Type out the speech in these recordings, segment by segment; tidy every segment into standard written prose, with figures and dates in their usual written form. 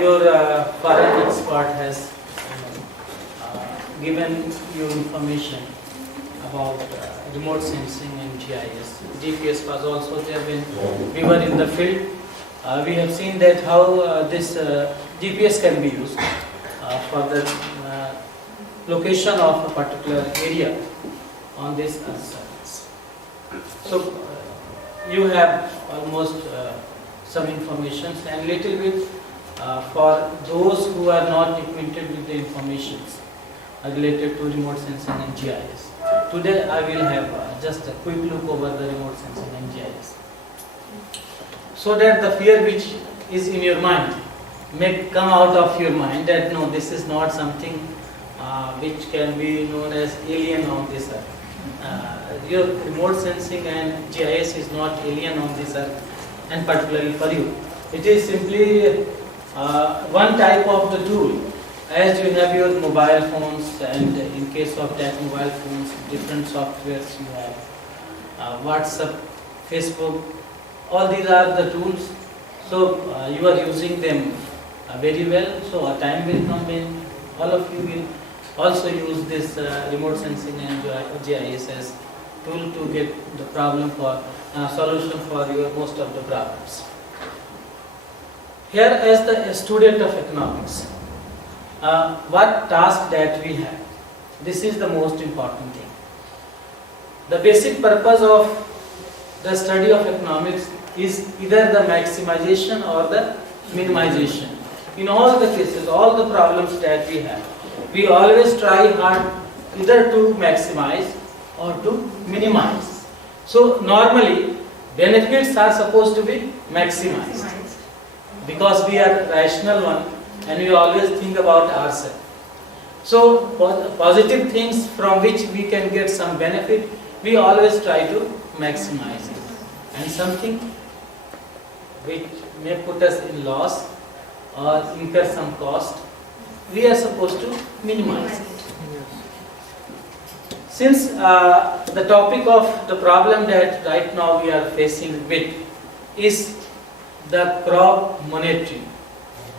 Your foreign expert has given you information about remote sensing and GIS. GPS was also there when we were in the field. We have seen that how this GPS can be used for the location of a particular area on this Earth surface. So you have almost some information and little bit for those who are not acquainted with the information related to remote sensing and GIS. Today I will have just a quick look over the remote sensing and GIS, so that the fear which is in your mind may come out of your mind that no, this is not something which can be known as alien on this earth. Your remote sensing and GIS is not alien on this earth, and particularly for you. It is simply one type of the tool. As you have your mobile phones, and in case of that mobile phones, different softwares you have, WhatsApp, Facebook, all these are the tools. So you are using them very well. So a time will come when all of you will also use this remote sensing and GIS as tool to get the problem for solution for your most of the problems. Here, as the student of economics, what task that we have? This is the most important thing. The basic purpose of the study of economics is either the maximization or the minimization. In all the cases, all the problems that we have, we always try hard either to maximize or to minimize. So normally benefits are supposed to be maximized because we are rational one and we always think about ourselves. So positive things from which we can get some benefit, we always try to maximize it. And something which may put us in loss or incur some cost, we are supposed to minimize it. Since the topic of the problem that right now we are facing with is the crop monitoring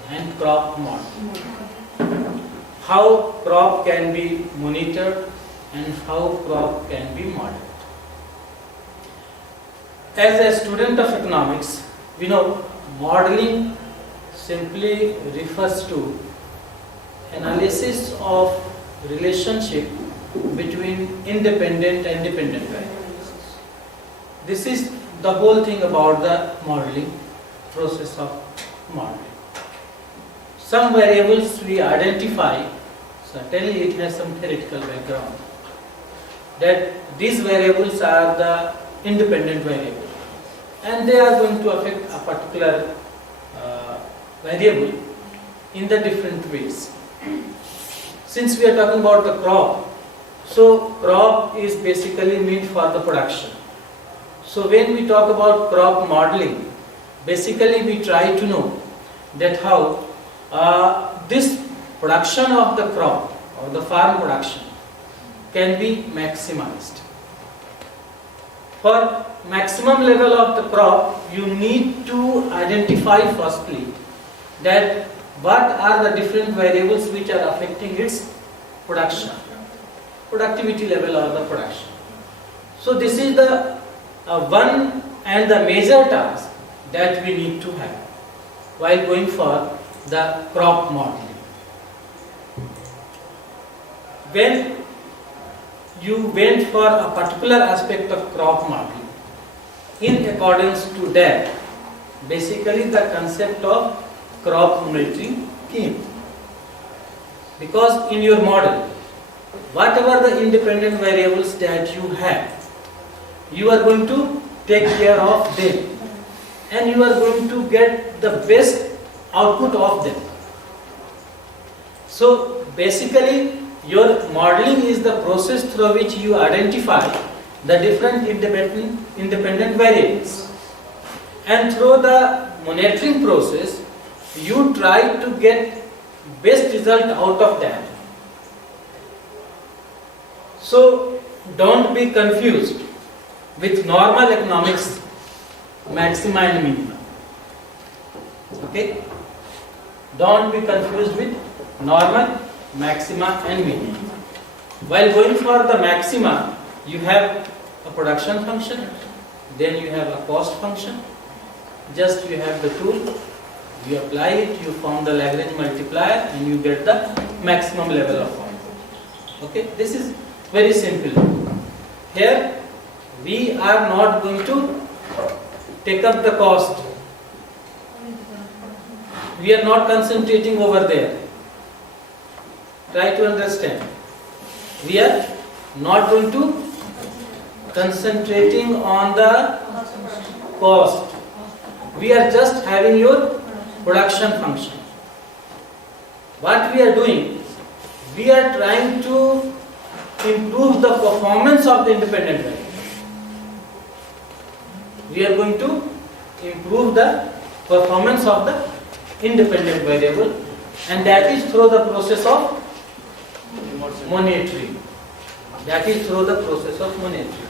and crop modeling. How crop can be monitored and how crop can be modeled. As a student of economics, we know modeling simply refers to analysis of relationship between independent and dependent variables. This is the whole thing about the modeling process of modeling. Some variables we identify, certainly it has some theoretical background, that these variables are the independent variables and they are going to affect a particular variable in the different ways. Since we are talking about the crop, so crop is basically meant for the production. So when we talk about crop modeling, basically we try to know that how this production of the crop or the farm production can be maximized. For maximum level of the crop, you need to identify firstly that what are the different variables which are affecting its production, productivity level of the production. So this is the one and the major task that we need to have while going for the crop modeling. When you went for a particular aspect of crop modeling, in accordance to that, basically the concept of crop monitoring came. Because in your model, whatever the independent variables that you have, you are going to take care of them and you are going to get the best output of them. So basically your modeling is the process through which you identify the different independent variables, and through the monitoring process you try to get best result out of that. So don't be confused with normal economics maxima and minima. Okay? Don't be confused with normal, maxima and minima. While going for the maxima, you have a production function, then you have a cost function. Just you have the tool, you apply it, you form the Lagrange multiplier and you get the maximum level of output. Okay, this is very simple. Here we are not going to take up the cost. We are not concentrating over there. Try to understand. We are not going to concentrating on the cost. We are just having your production function. What we are doing, we are trying to improve the performance of the independent variable. We are going to improve the performance of the independent variable, and that is through the process of monitoring. That is through the process of monitoring.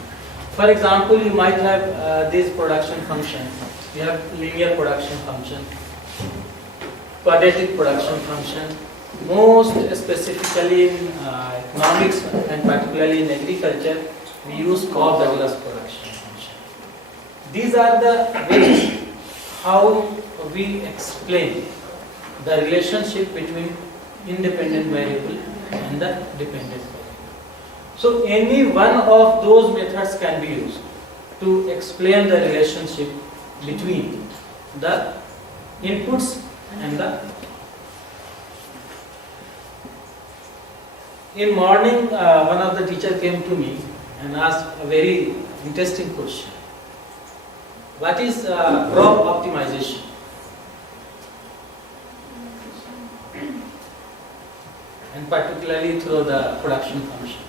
For example, you might have this production function. You have linear production function, quadratic production function. Most specifically in economics and particularly in agriculture, we use Cobb-Douglas production function. These are the ways how we explain the relationship between independent variable and the dependent variable. So any one of those methods can be used to explain the relationship between the inputs and the. In morning, one of the teacher came to me and asked a very interesting question. What is crop optimization? And particularly through the production function.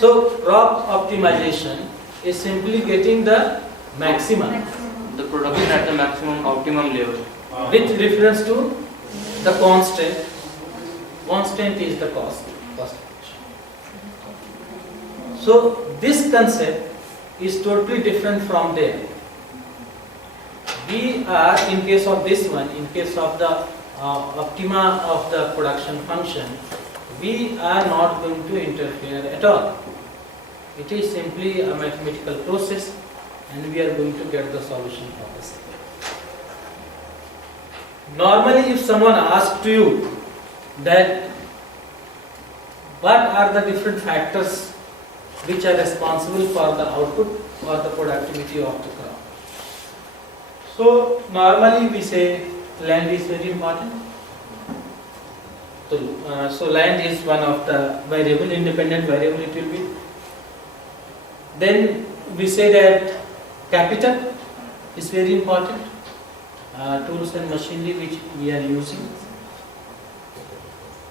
So crop optimization is simply getting the maximum. The production at the maximum optimum level. With reference to the constant. Constant is the cost function. So this concept is totally different from there. We are, in case of this one, in case of the optima of the production function, we are not going to interfere at all. It is simply a mathematical process and we are going to get the solution for this. Normally, if someone asks to you that what are the different factors which are responsible for the output or the productivity of the crop. So normally we say land is very important. So land is one of the variable, independent variable it will be. Then we say that capital is very important. Tools and machinery which we are using.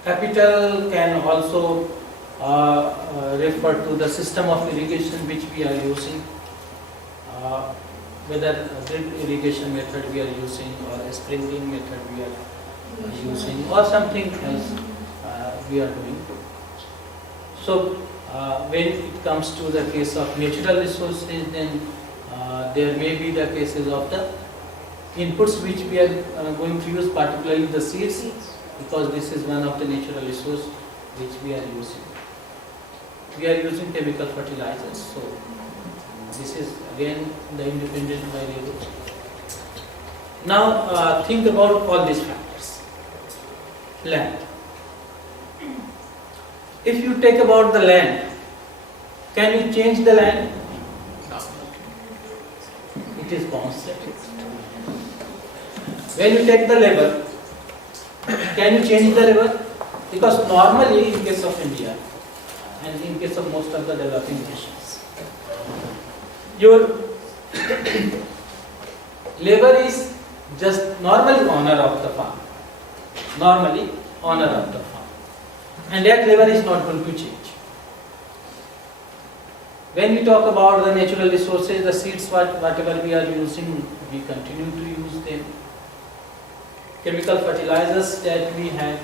Capital can also refer to the system of irrigation which we are using, whether drip irrigation method we are using or a sprinkling method we are using or something else we are doing. So when it comes to the case of natural resources, then there may be the cases of the inputs which we are going to use, particularly the seeds, because this is one of the natural resources which we are using. We are using chemical fertilizers, so this is again the independent variable. Now think about all these factors. Land. If you take about the land, can you change the land? It is constant. When you take the labor, can you change the labor? Because normally in case of India and in case of most of the developing nations, your labor is just normally owner of the farm. Normally owner of the farm. And that labor is not going to change. When we talk about the natural resources, the seeds, whatever we are using, we continue to use them. Chemical fertilizers that we have,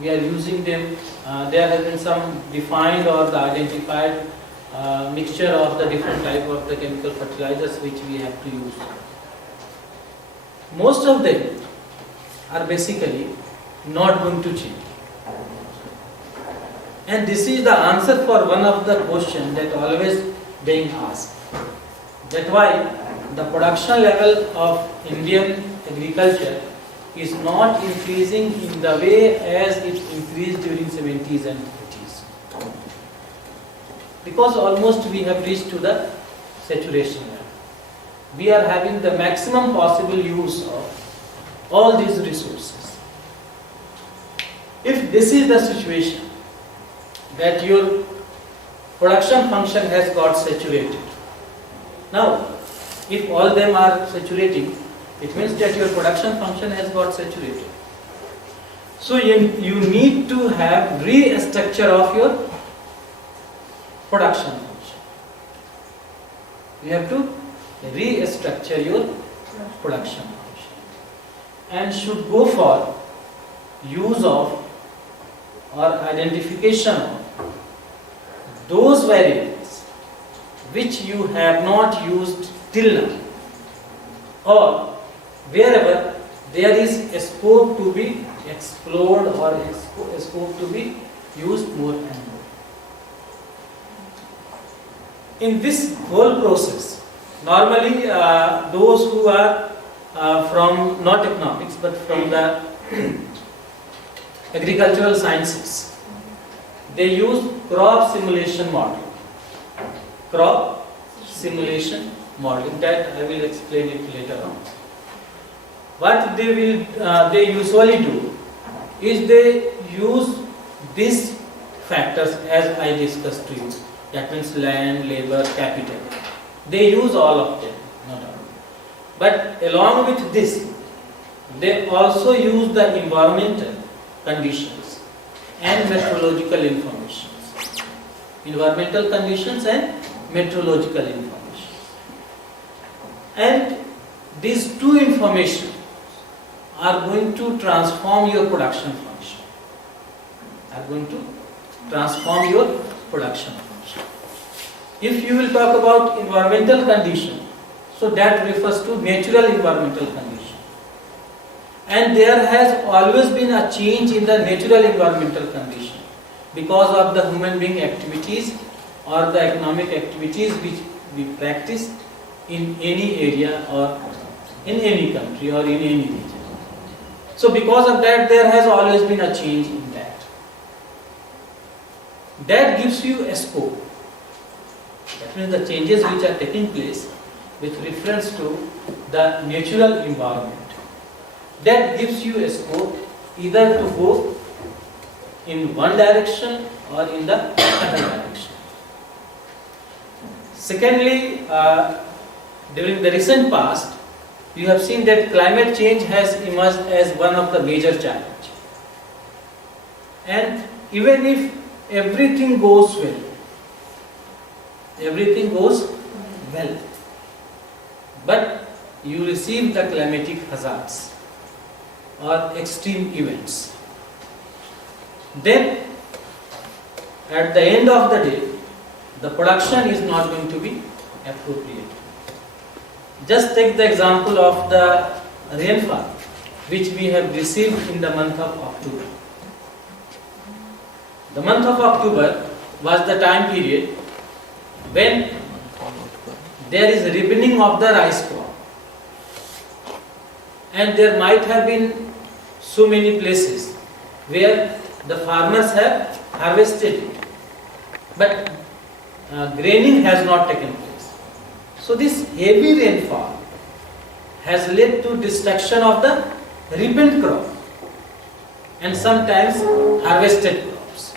we are using them. There have been some defined or the identified mixture of the different type of the chemical fertilizers which we have to use. Most of them are basically not going to change. And this is the answer for one of the questions that always being asked. That's why the production level of Indian agriculture is not increasing in the way as it increased during 70s and 80s. Because almost we have reached to the saturation level. We are having the maximum possible use of all these resources. If this is the situation, that your production function has got saturated. Now, if all them are saturating, it means that your production function has got saturated. So you need to have restructure of your production function. You have to restructure your production function and should go for use of or identification of those variables which you have not used till now, or wherever there is a scope to be explored or a scope to be used more and more. In this whole process, normally those who are from not economics but from the agricultural sciences, they use crop simulation model. Crop simulation modeling, that I will explain it later on. What they usually do is they use these factors as I discussed to you. That means land, labor, capital. They use all of them, no doubt. But along with this, they also use the environmental conditions and meteorological information. Environmental conditions and meteorological information. And these two information are going to transform your production function. Are going to transform your production function. If you will talk about environmental condition, so that refers to natural environmental condition. And there has always been a change in the natural environmental condition because of the human being activities or the economic activities which we practice in any area or in any country or in any region. So because of that, there has always been a change in that. That gives you a scope. That means the changes which are taking place with reference to the natural environment. That gives you a scope either to go in one direction or in the other direction. Secondly, during the recent past, you have seen that climate change has emerged as one of the major challenges. And even if everything goes well, but you receive the climatic hazards or extreme events, then at the end of the day, the production is not going to be appropriate. Just take the example of the rainfall which we have received in the month of October. The month of October was the time period when there is ripening of the rice crop. And there might have been so many places where the farmers have harvested it, but graining has not taken place. So this heavy rainfall has led to destruction of the ripened crop and sometimes harvested crops.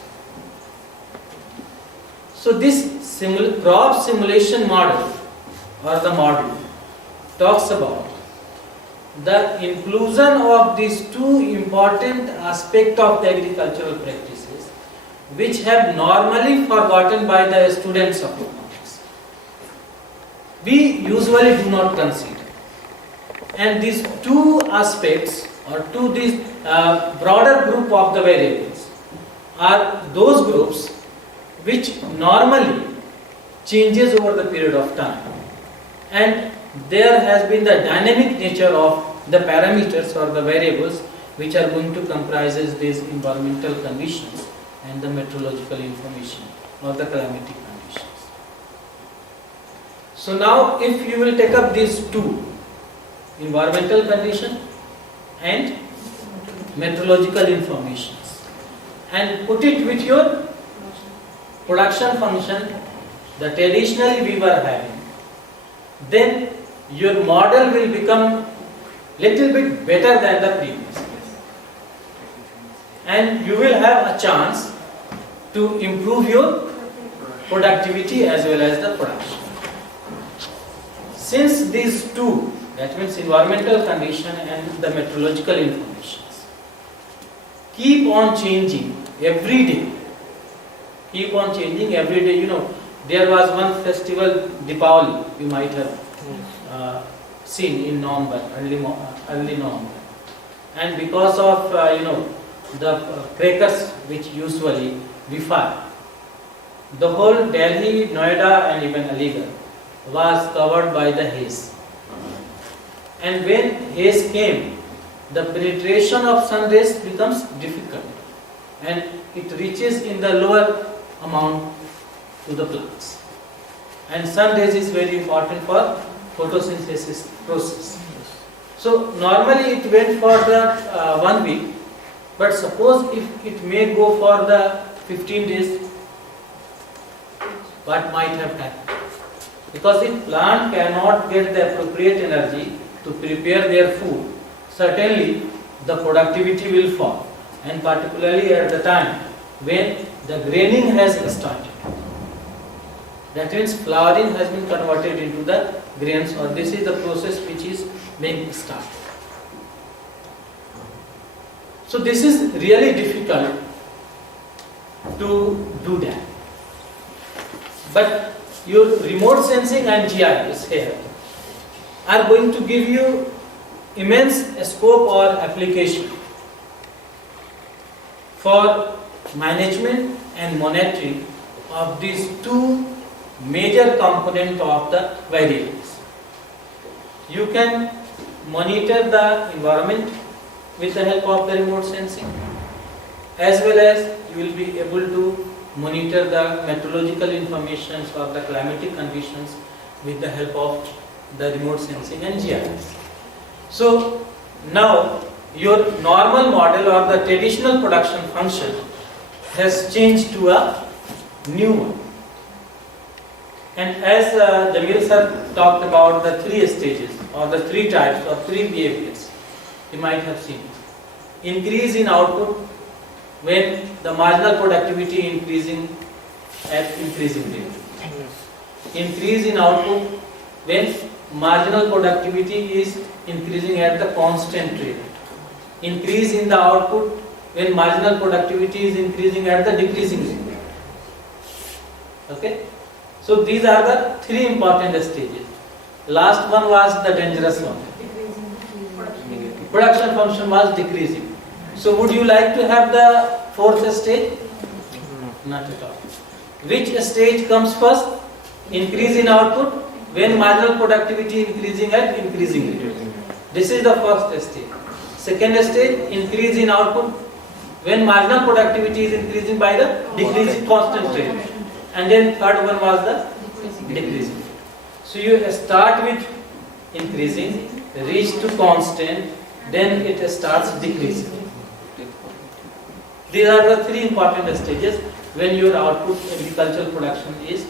So this crop simulation model or the model talks about the inclusion of these two important aspects of the agricultural practices which have normally forgotten by the students of economics. We usually do not consider. And these two aspects or this broader group of the variables are those groups which normally changes over the period of time, and there has been the dynamic nature of the parameters or the variables which are going to comprise these environmental conditions and the meteorological information or the climatic conditions. So now if you will take up these two, environmental condition and meteorological informations, and put it with your production function that traditionally we were having, then your model will become little bit better than the previous case, and you will have a chance to improve your productivity as well as the production. Since these two, that means environmental condition and the meteorological informations, keep on changing every day. Keep on changing every day. You know, there was one festival, Deepavali, you might have seen in November, early November. And because of, the crackers which usually we fire, the whole Delhi, Noida and even Aligarh was covered by the haze. And when haze came, the penetration of sun rays becomes difficult and it reaches in the lower amount to the plants. And sun rays is very important for photosynthesis process. So normally it went for the 1 week, but suppose if it may go for the 15 days, what might have happened? Because if plant cannot get the appropriate energy to prepare their food, certainly the productivity will fall, and particularly at the time when the graining has started. That means flowering has been converted into the grains, or this is the process which is being started. So this is really difficult to do that. But your remote sensing and GIS here are going to give you immense scope or application for management and monitoring of these two major components of the variables. You can monitor the environment with the help of the remote sensing, as well as you will be able to monitor the meteorological information or the climatic conditions with the help of the remote sensing and GIS. So now your normal model or the traditional production function has changed to a new one. And as Jamil sir talked about the 3 stages or the 3 types or 3 behaviors, you might have seen. Increase in output when the marginal productivity increasing at increasing rate. Increase in output when marginal productivity is increasing at the constant rate. Increase in the output when marginal productivity is increasing at the decreasing rate. Okay? So these are the 3 important stages. Last one was the dangerous one. Production function was decreasing. So would you like to have the 4th stage? Not at all. Which stage comes first? Increase in output when marginal productivity increasing at increasing rate. This is the first stage. Second stage, increase in output when marginal productivity is increasing by the decreasing constant rate. And then third one was the decreasing. So you start with increasing, reach to constant, then it starts decreasing. These are the 3 important stages when your output agricultural production is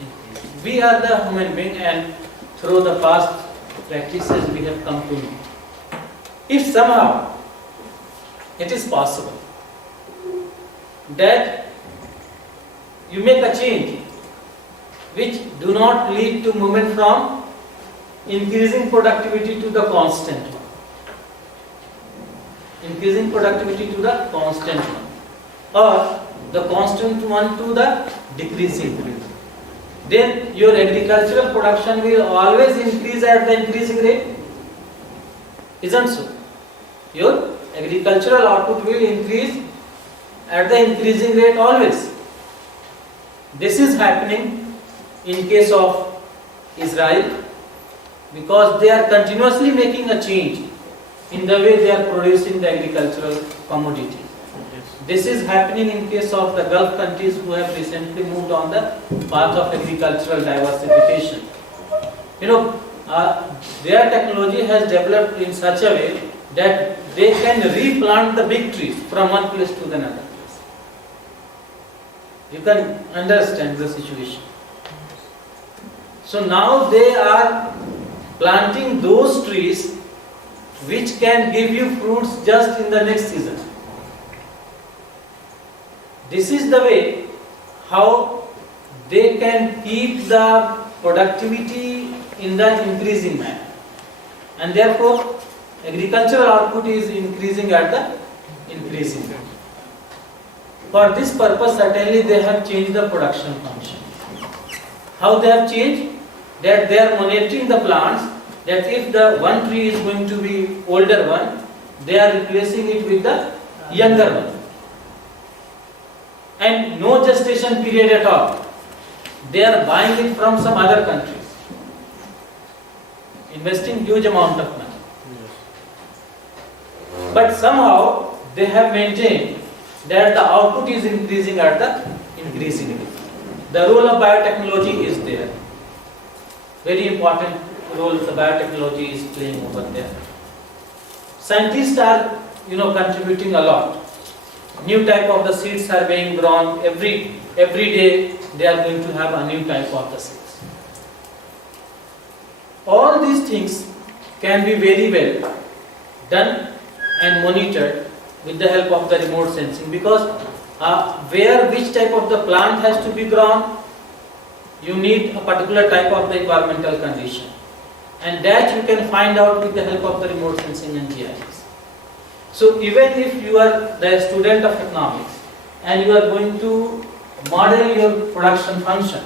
increasing. We are the human being, and through the past practices we have come to know. If somehow it is possible that you make a change which do not lead to movement from increasing productivity to the constant one. Increasing productivity to the constant one, or the constant one to the decreasing one, then your agricultural production will always increase at the increasing rate. Isn't so? Your agricultural output will increase at the increasing rate always. This is happening in case of Israel, because they are continuously making a change in the way they are producing the agricultural commodity. This is happening in case of the Gulf countries who have recently moved on the path of agricultural diversification. Their technology has developed in such a way that they can replant the big trees from one place to another place. You can understand the situation. So now they are planting those trees which can give you fruits just in the next season. This is the way how they can keep the productivity in the increasing manner, and therefore agricultural output is increasing at the increasing rate. For this purpose, certainly they have changed the production function. How they have changed? That they are monitoring the plants, that if the one tree is going to be older one, they are replacing it with the younger one. And no gestation period at all. They are buying it from some other countries, investing huge amount of money. But somehow they have maintained that the output is increasing at the increasing rate. The role of biotechnology is there. Very important role the biotechnology is playing over there. Scientists are, contributing a lot. New type of the seeds are being grown every day. They are going to have a new type of the seeds. All these things can be very well done and monitored with the help of the remote sensing, because which type of the plant has to be grown, you need a particular type of the environmental condition, and that you can find out with the help of the remote sensing and GIS. So even if you are the student of economics and you are going to model your production function,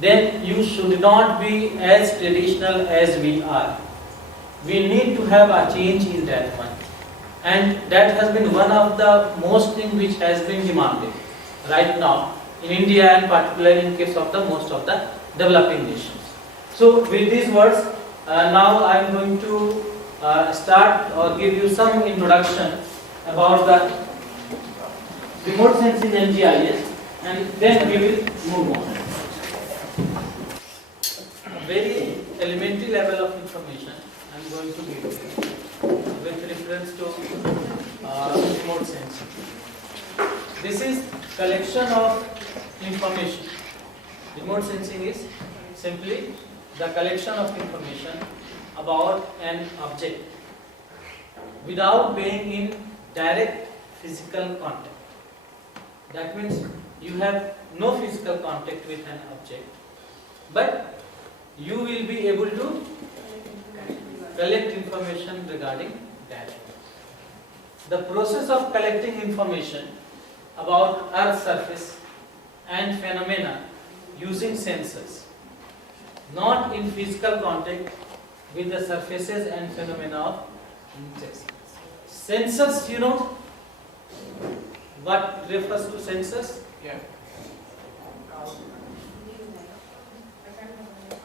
then you should not be as traditional as we are. We need to have a change in that one, and that has been one of the most thing which has been demanded right now in India, and particularly in case of the most of the developing nations. So with these words, now I am going to start or give you some introduction about the remote sensing and GIS, and then we will move on. Very elementary level of information I am going to give you with reference to remote sensing. This is collection of information. Remote sensing is simply the collection of information about an object without being in direct physical contact. That means you have no physical contact with an object, but you will be able to collect information regarding that. The process of collecting information about Earth's surface and phenomena using sensors, not in physical contact with the surfaces and phenomena of insects. Sensors, you know what refers to sensors? Yeah.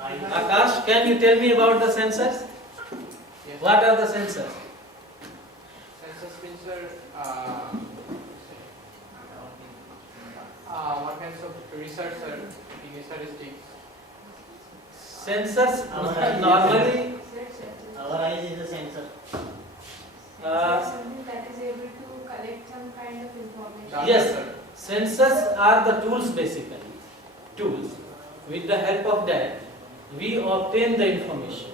Akash, can you tell me about the sensors? Yes. What are the sensors? Sensors means what kinds of research in statistics? Sensors normally Our eyes is a sensor. Something that is able to collect some kind of information. yes, sensors are the tools basically. Tools. With the help of that, we obtain the information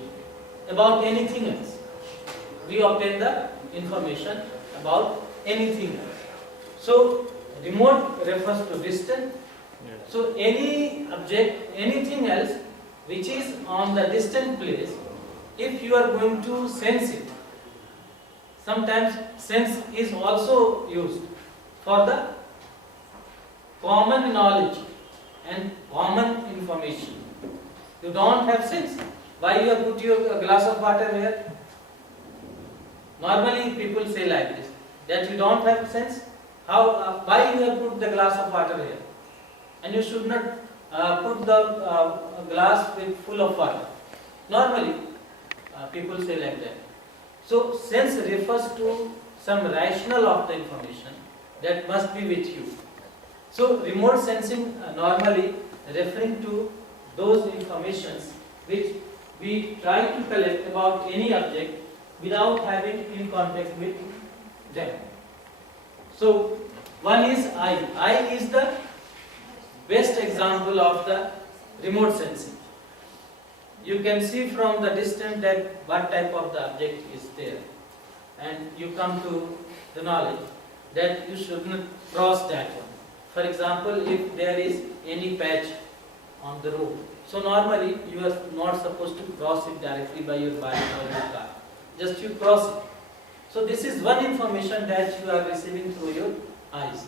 about anything else. We obtain the information about anything else. So, remote refers to distant. So, any object, anything else which is on the distant place, if you are going to sense it, sometimes sense is also used for the common knowledge and common information. You don't have sense. Why you have put your glass of water here? Normally people say like this, that you don't have sense. Why you have put the glass of water here? And you should not put the glass with full of water. Normally, people say like that. So sense refers to some rationale of the information that must be with you. So remote sensing normally referring to those informations which we try to collect about any object without having in contact with them. So one is eye. Eye is the best example of the remote sensing. You can see from the distance that what type of the object is there, and you come to the knowledge that you should not cross that one. For example, if there is any patch on the road, so normally you are not supposed to cross it directly by your bike or your car. Just you cross it. So this is one information that you are receiving through your eyes.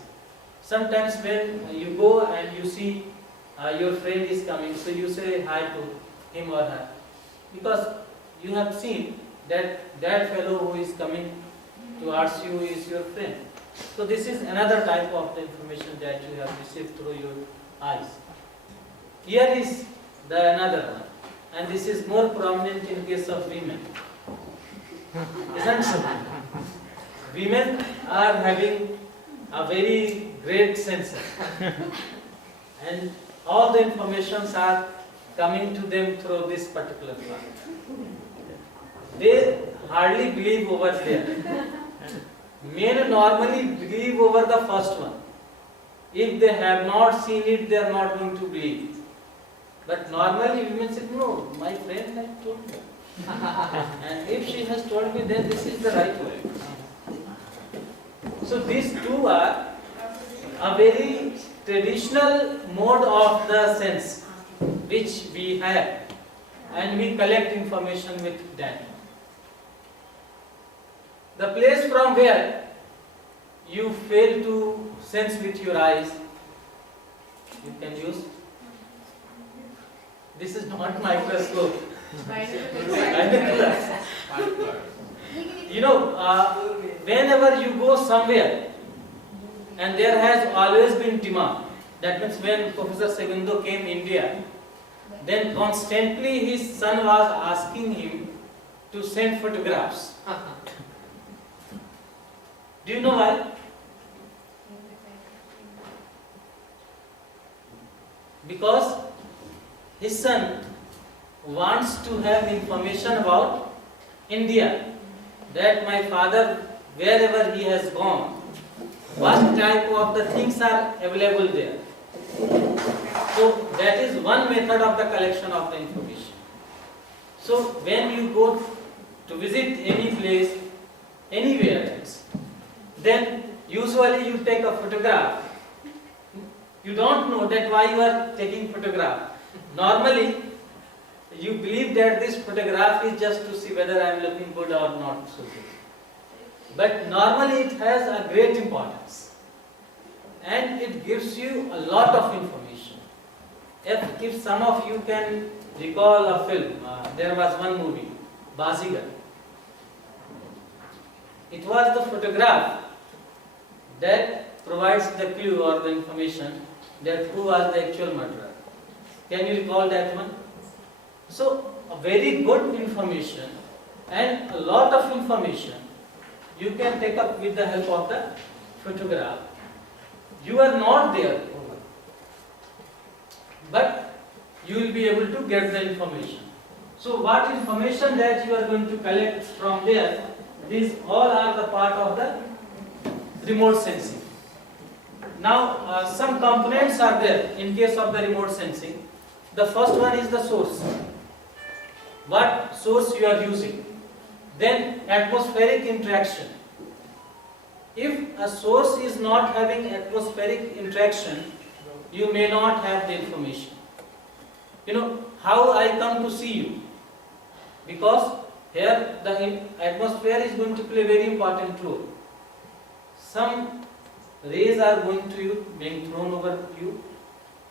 Sometimes when you go and you see your friend is coming, so you say hi to him or her, because you have seen that that fellow who is coming towards you is your friend. So this is another type of the information that you have received through your eyes. Here is the another one, and this is more prominent in case of women. Isn't so? Women are having a very great sensor, and all the informations are coming to them through this particular part. They hardly believe over there. Men normally believe over the first one. If they have not seen it, they are not going to believe. But normally women say, no, my friend has told me. And if she has told me, then this is the right way. So these two are a very traditional mode of the sense which we have, and we collect information with that. The place from where you fail to sense with your eyes, you can use. This is not microscope. You know, whenever you go somewhere and there has always been demand, that means when Professor Segundo came India, then constantly his son was asking him to send photographs. Do you know why? Because his son wants to have information about India, that my father, wherever he has gone, what type of the things are available there. So that is one method of the collection of the information. So when you go to visit any place, anywhere else, then usually you take a photograph. You don't know that why you are taking photograph. Normally, you believe that this photograph is just to see whether I am looking good or not so good. But normally it has a great importance, and it gives you a lot of information. If some of you can recall a film, there was one movie, Bazigar. It was the photograph that provides the clue or the information that who was the actual murderer. Can you recall that one? So, a very good information and a lot of information you can take up with the help of the photograph. You are not there, but you will be able to get the information. So, what information that you are going to collect from there, these all are the part of the remote sensing. Now, some components are there in case of the remote sensing. The first one is the source. What source you are using. Then atmospheric interaction. If a source is not having atmospheric interaction, you may not have the information. You know, how I come to see you? Because here the atmosphere is going to play a very important role. Some rays are going to you, being thrown over you,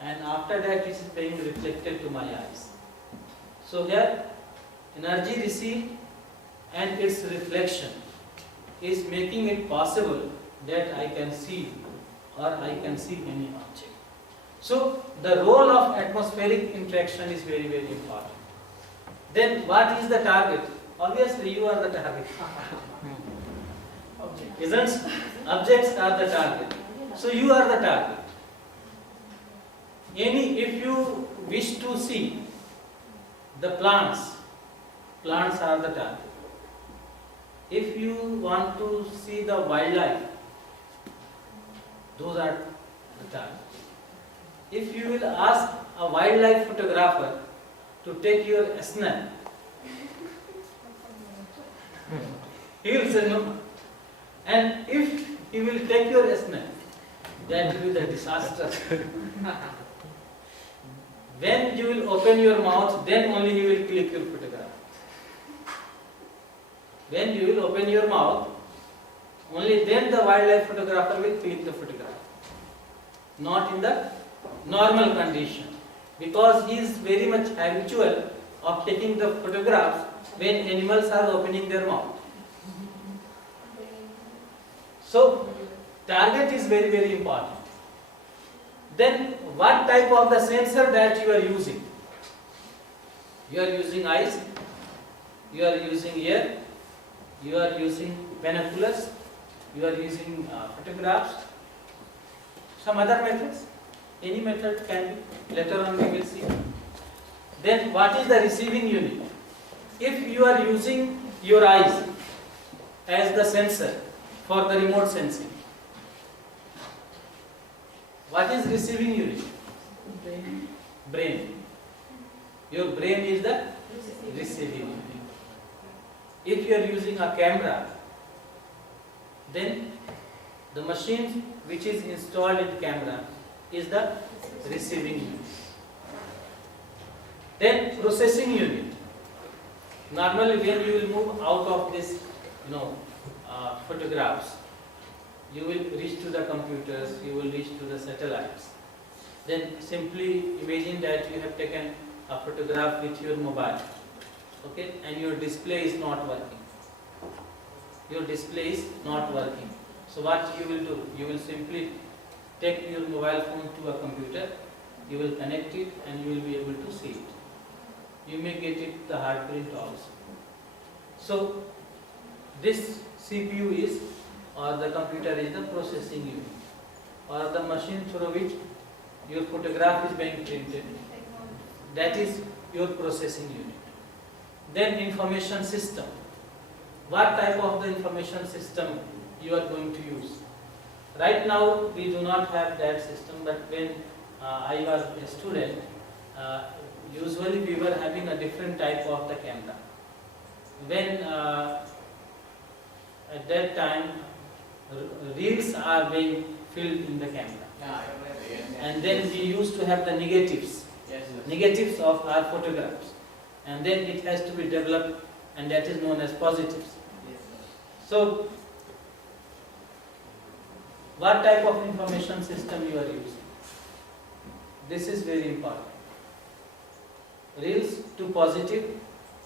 and after that it is being reflected to my eyes. So here energy received and its reflection is making it possible that I can see or I can see any object. So the role of atmospheric interaction is very, very important. Then what is the target? Obviously you are the target. Isn't? Objects are the target. So you are the target. If you wish to see the plants are the target. If you want to see the wildlife, those are the target. If you will ask a wildlife photographer to take your snap, he will say no. And if he will take your snap, that will be the disaster. When you will open your mouth, then only he will click your photograph. When you will open your mouth, only then the wildlife photographer will click the photograph. Not in the normal condition. Because he is very much habitual of taking the photographs when animals are opening their mouth. So, target is very, very important. Then, what type of the sensor that you are using? You are using eyes, you are using ear, you are using binoculars, you are using photographs, some other methods. Any method can be, later on we will see. Then what is the receiving unit? If you are using your eyes as the sensor for the remote sensing, what is receiving unit? Brain. Your brain is the receiving unit. If you are using a camera, then the machine which is installed in camera is the receiving unit. Then processing unit. Normally when you will move out of this, photographs, you will reach to the computers, you will reach to the satellites. Then simply imagine that you have taken a photograph with your mobile, okay, and your display is not working. Your display is not working. So what you will do? You will simply take your mobile phone to a computer, you will connect it and you will be able to see it. You may get it the hard print also. So this CPU is, or the computer is the processing unit, or the machine through which your photograph is being printed. That is your processing unit. Then information system. What type of the information system you are going to use? Right now we do not have that system, but when I was a student, usually we were having a different type of the camera. When at that time reels are being filled in the camera, and then we used to have the negatives, negatives of our photographs, and then it has to be developed, and that is known as positives. So what type of information system you are using? This is very important. Reels to positive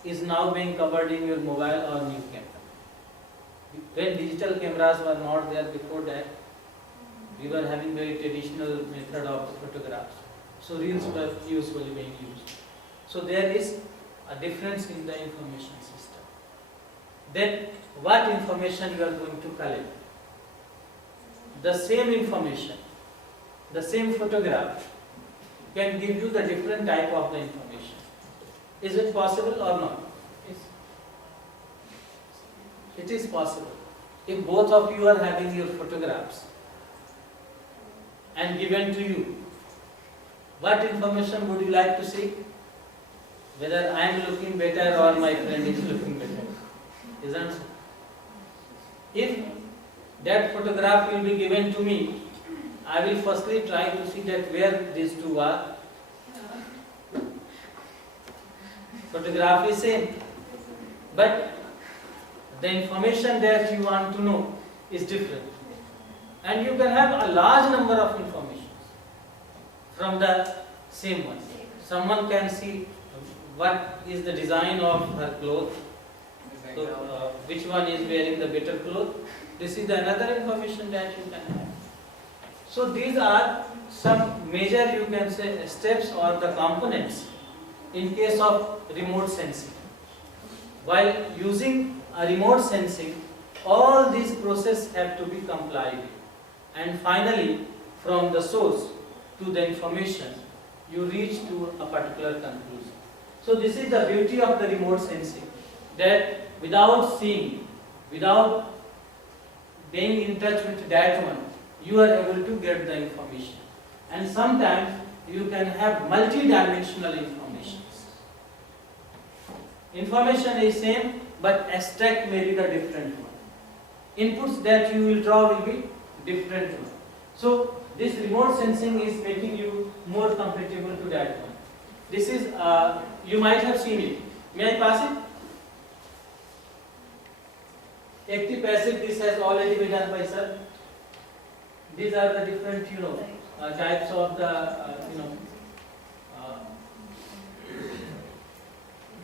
is now being covered in your mobile or new camera. When digital cameras were not there before that, we were having very traditional method of photographs. So reels were usually being used. So there is a difference in the information system. Then what information you are going to collect? The same information, the same photograph can give you the different type of the information. Is it possible or not? It is possible. If both of you are having your photographs and given to you, what information would you like to see? Whether I am looking better or my friend is looking better. Isn't so? If that photograph will be given to me, I will firstly try to see that where these two are. Photograph is same, but the information that you want to know is different. And you can have a large number of information from the same one. Someone can see what is the design of her clothes, so, which one is wearing the better clothes. This is the another information that you can have. So these are some major, you can say, steps or the components in case of remote sensing. While using a remote sensing, all these processes have to be complied with. And finally, from the source to the information, you reach to a particular conclusion. So this is the beauty of the remote sensing, that without seeing, without being in touch with that one, you are able to get the information. And sometimes you can have multi-dimensional information. Information is same, but extract may be the different one. Inputs that you will draw will be different one. So this remote sensing is making you more compatible to that one. This is, you might have seen it. May I pass it? Active, passive, this has already been done by sir. These are the different, types of the,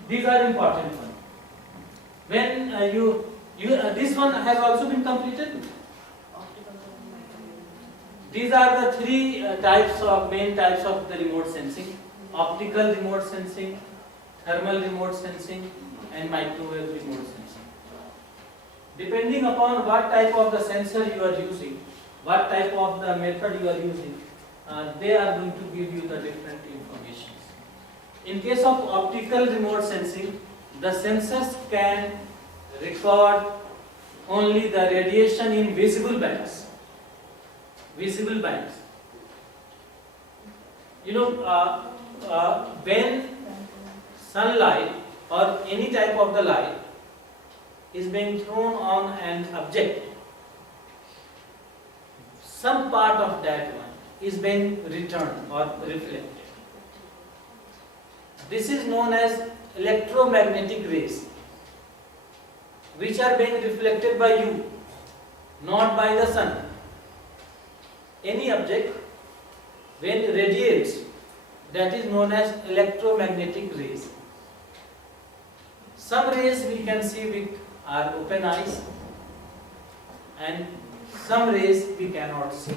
these are important ones. When this one has also been completed. These are the three main types of the remote sensing: optical remote sensing, thermal remote sensing, and microwave remote sensing. Depending upon what type of the sensor you are using, what type of the method you are using, they are going to give you the different information. In case of optical remote sensing, the sensors can record only the radiation in visible bands. Visible bands. When sunlight or any type of the light is being thrown on an object, some part of that one is being returned or reflected. This is known as electromagnetic rays, which are being reflected by you, not by the sun. Any object, when it radiates, that is known as electromagnetic rays. Some rays we can see with our open eyes, and some rays we cannot see.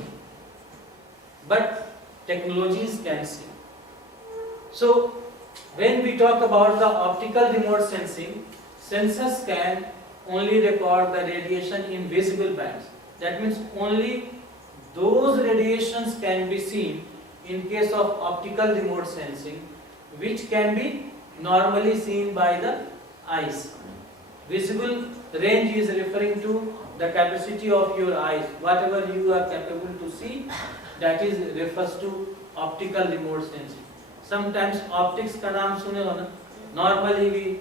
But technologies can see. So, when we talk about the optical remote sensing, sensors can only record the radiation in visible bands. That means only those radiations can be seen in case of optical remote sensing, which can be normally seen by the eyes. Visible range is referring to the capacity of your eyes. Whatever you are capable to see, that is refers to optical remote sensing. Sometimes optics का नाम सुने हो ना? Normally we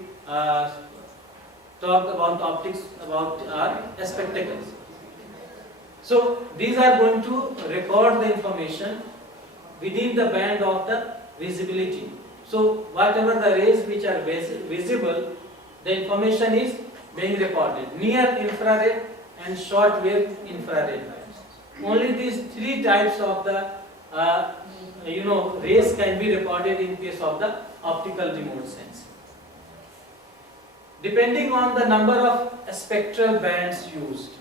talk about optics, about our spectacles. So these are going to record the information within the band of the visibility. So whatever the rays which are visible, the information is being recorded. Near infrared and short wave infrared bands. Only these three types of the rays can be recorded in case of the optical remote sensing. Depending on the number of spectral bands used.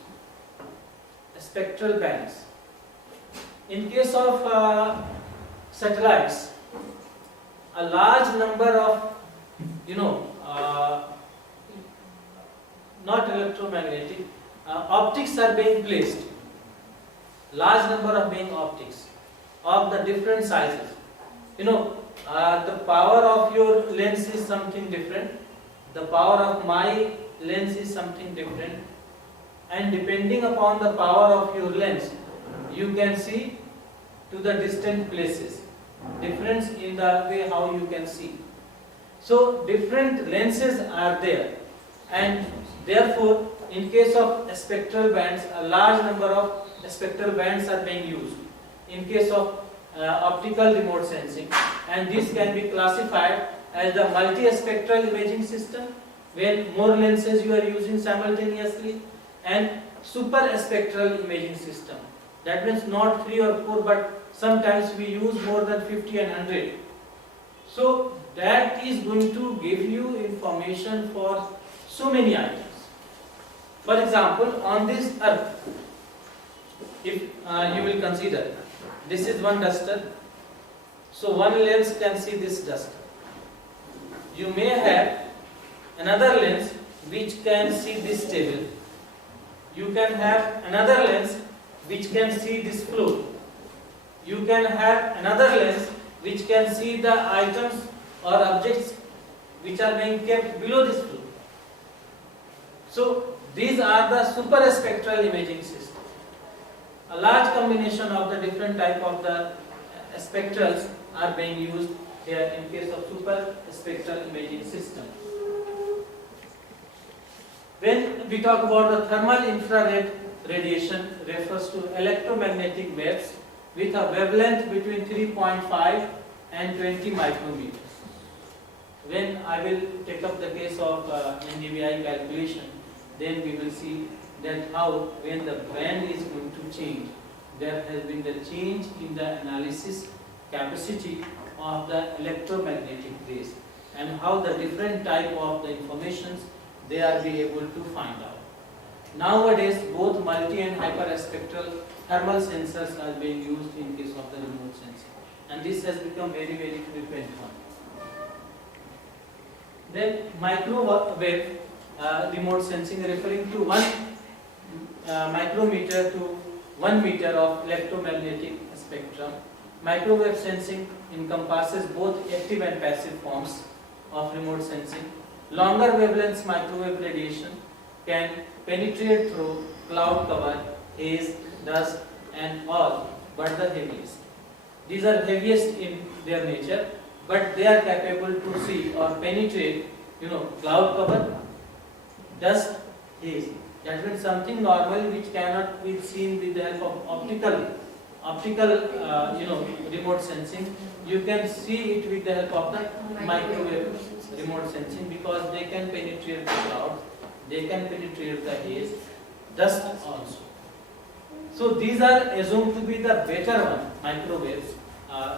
Spectral bands. In case of satellites, a large number of, not electromagnetic, optics are being placed. Large number of being optics of the different sizes. The power of your lens is something different. The power of my lens is something different. And depending upon the power of your lens, you can see to the distant places. Difference in the way how you can see. So different lenses are there, and therefore in case of spectral bands, a large number of spectral bands are being used in case of optical remote sensing, and this can be classified as the multi-spectral imaging system, where more lenses you are using simultaneously, and super spectral imaging system. That means not 3 or 4, but sometimes we use more than 50 and 100. So that is going to give you information for so many items. For example, on this earth, If you will consider, this is one duster, so one lens can see this duster. You may have another lens which can see this table. You can have another lens which can see this floor. You can have another lens which can see the items or objects which are being kept below this floor. So these are the super spectral imaging systems. A large combination of the different type of the spectrals are being used here in case of super spectral imaging system. When we talk about the thermal infrared radiation, refers to electromagnetic waves with a wavelength between 3.5 and 20 micrometers. When I will take up the case of NDVI calculation, then we will see that how when the band is going to change, there has been the change in the analysis capacity of the electromagnetic rays, and how the different type of the informations they are be able to find out. Nowadays, both multi and hyperspectral thermal sensors are being used in case of the remote sensing, and this has become very, very frequent one. Then microwave remote sensing, referring to 1 micrometer to 1 meter of electromagnetic spectrum. Microwave sensing encompasses both active and passive forms of remote sensing. Longer wavelengths microwave radiation can penetrate through cloud cover, haze, dust and all but the heaviest. These are heaviest in their nature, but they are capable to see or penetrate, cloud cover, dust, haze. That means something normally which cannot be seen with the help of optical remote sensing. You can see it with the help of the microwave remote sensing, because they can penetrate the clouds, they can penetrate the haze, dust also. So these are assumed to be the better one. Microwaves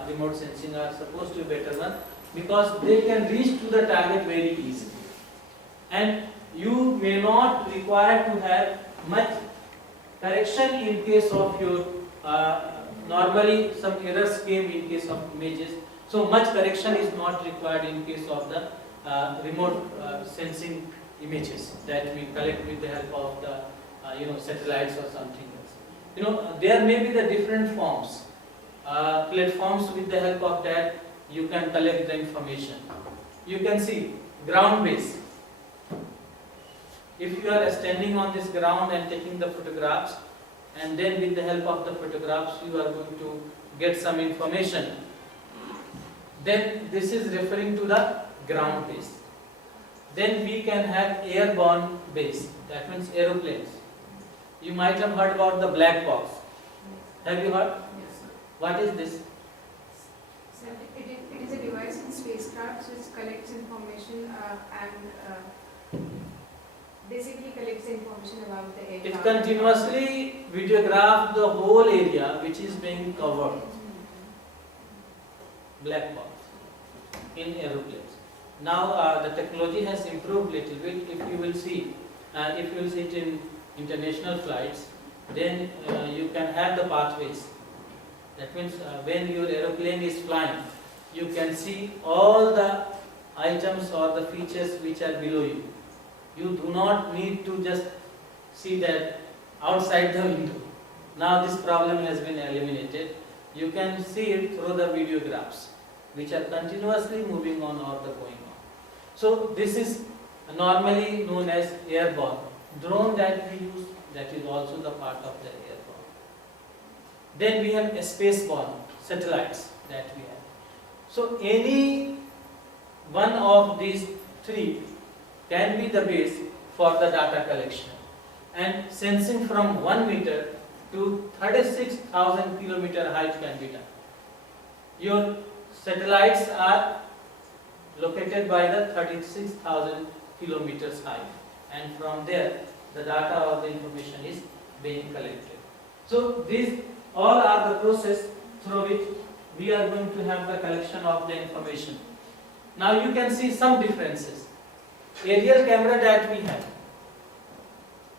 remote sensing are supposed to be better one, because they can reach to the target very easily, and you may not require to have much correction in case of your normally some errors came in case of images. So much correction is not required in case of the remote sensing images that we collect with the help of the satellites or something else. There may be the different forms, platforms. With the help of that you can collect the information. You can see ground base. If you are standing on this ground and taking the photographs, and then with the help of the photographs you are going to get some information, then this is referring to the ground base. Then we can have airborne base, that means aeroplanes. You might have heard about the black box. Have you heard? Yes. What is this? So it is a device in spacecraft which collects information and basically collects the information about the aircraft. It continuously videographs the whole area which is being covered. Black box in aeroplanes. Now the technology has improved little bit. If you will see it in international flights, then you can have the pathways. That means when your aeroplane is flying, you can see all the items or the features which are below you. You do not need to just see that outside the window. Now this problem has been eliminated. You can see it through the videographs which are continuously moving on or the going on. So this is normally known as airborne. Drone that we use, that is also the part of the airborne. Then we have spaceborne satellites that we have. So any one of these three can be the base for the data collection, and sensing from 1 meter to 36,000 kilometer height can be done. Your satellites are located by the 36,000 kilometers height, and from there the data or the information is being collected. So these all are the process through which we are going to have the collection of the information. Now you can see some differences. Aerial camera that we have,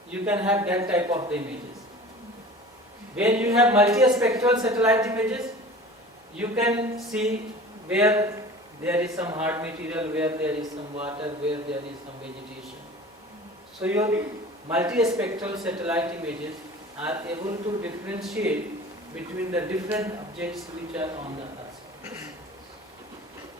you can have that type of the images. When you have multispectral satellite images, you can see where there is some hard material, where there is some water, where there is some vegetation. So your multispectral satellite images are able to differentiate between the different objects which are on the Earth surface.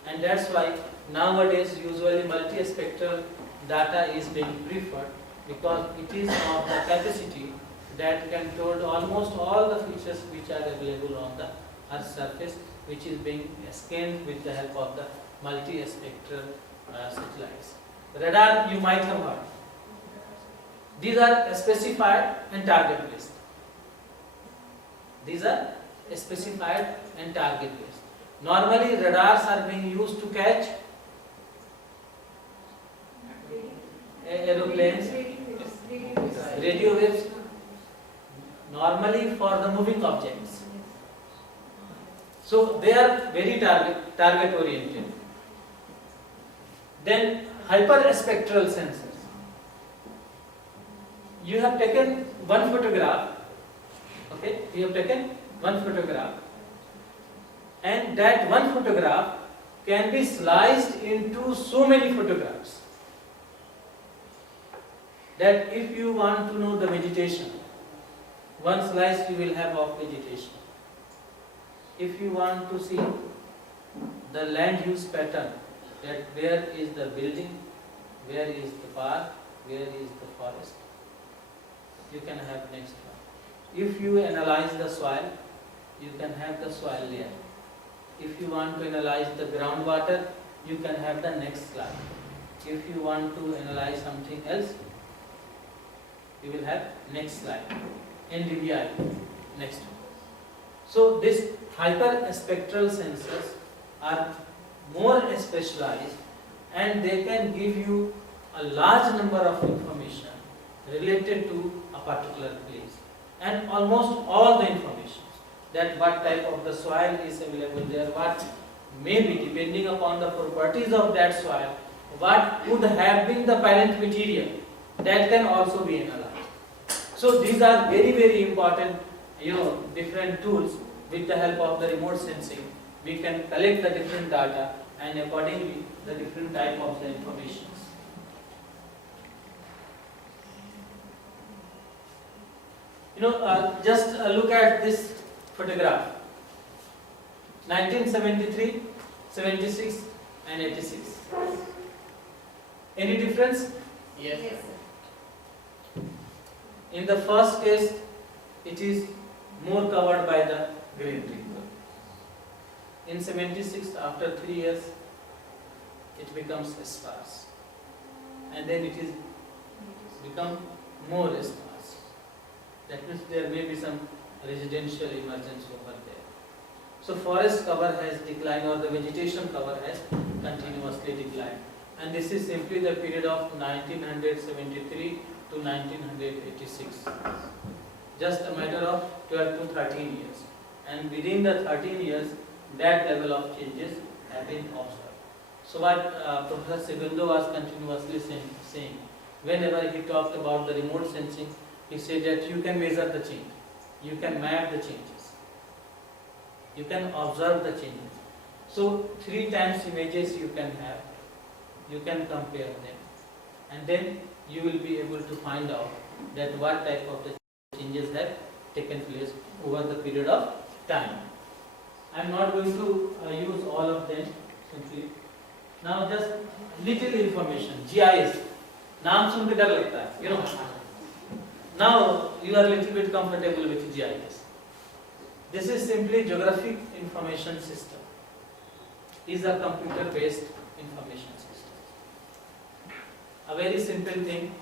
And that's why nowadays usually multispectral data is being preferred, because it is of the capacity that can tell almost all the features which are available on the Earth's surface, which is being scanned with the help of the multispectral satellites. Radar you might have heard. These are specified and target based. These are specified and target based. Normally radars are being used to catch aeroplanes, radio waves, normally for the moving objects. So they are very target oriented. Then hyperspectral sensors. You have taken one photograph, okay? You have taken one photograph, and that one photograph can be sliced into so many photographs that if you want to know the vegetation, one slice you will have of vegetation. If you want to see the land use pattern, that where is the building, where is the park, where is the forest, you can have next one. If you analyze the soil, you can have the soil layer. If you want to analyze the groundwater, you can have the next slide. If you want to analyze something else, you will have next slide. NDVI, next one. So these hyperspectral sensors are more specialized, and they can give you a large number of information related to a particular place, and almost all the information, that what type of the soil is available there, what may be, depending upon the properties of that soil, what would have been the parent material, that can also be analyzed. So these are very important, different tools. With the help of the remote sensing, we can collect the different data, and accordingly the different type of the information. Just look at this photograph. 1973, 76 and 86. Any difference? Yes. In the first case, it is more covered by the greenery. In 76, after 3 years, it becomes sparse, and then it is become more sparse. That means there may be some residential emergence over there. So forest cover has declined, or the vegetation cover has continuously declined, and this is simply the period of 1973 to 1986. Just a matter of 12 to 13 years. And within the 13 years, that level of changes have been observed. So what Professor Segundo was continuously saying, whenever he talked about the remote sensing, he said that you can measure the change, you can map the changes, you can observe the changes. So 3 times images you can have, you can compare them, and then you will be able to find out that what type of the changes have taken place over the period of time. I am not going to use all of them simply. Now just little information. GIS. नाम सुन के डर लगता है. Now you are a little bit comfortable with GIS. This is simply geographic information system. It is a computer-based information system. A very simple thing.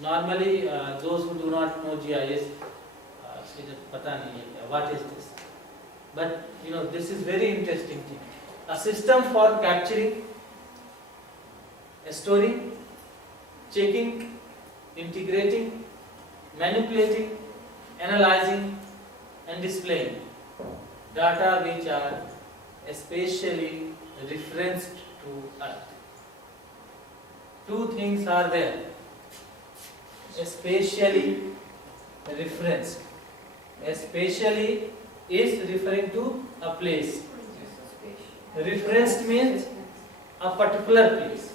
Normally, those who do not know GIS say that pata nahi hai kya, what is this? But this is very interesting thing. A system for capturing, storing, checking, integrating, manipulating, analyzing, and displaying data which are spatially referenced to Earth. 2 things are there: spatially referenced Spatially is referring to a place. Referenced means a particular place.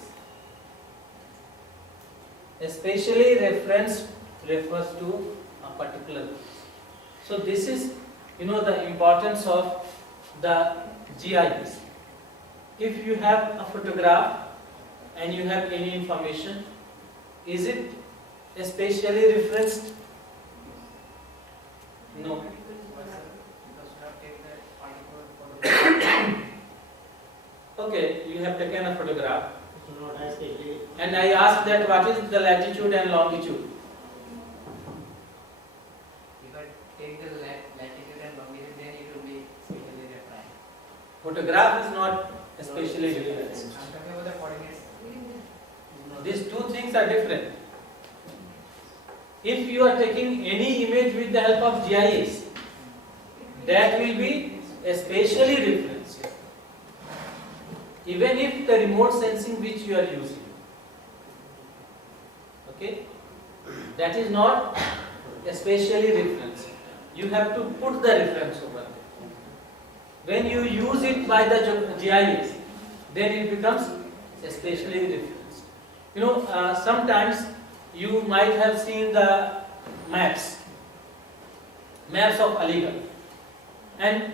Spatially referenced refers to a particular place. So this is, the importance of the GIS. If you have a photograph and you have any information, is it spatially referenced? No. Okay, you have taken a photograph Not as quickly. and I asked that what is the latitude and longitude. If I take the latitude and longitude, then it will be spatially referred. Photograph is not spatially referenced. I'm talking about the coordinates. These two things are different. If you are taking any image with the help of GIS, that will be spatially referenced. Even if the remote sensing which you are using, okay, that is not spatially referenced. You have to put the reference over there. When you use it by the GIS, then it becomes spatially referenced. Sometimes you might have seen the maps of Aligarh, and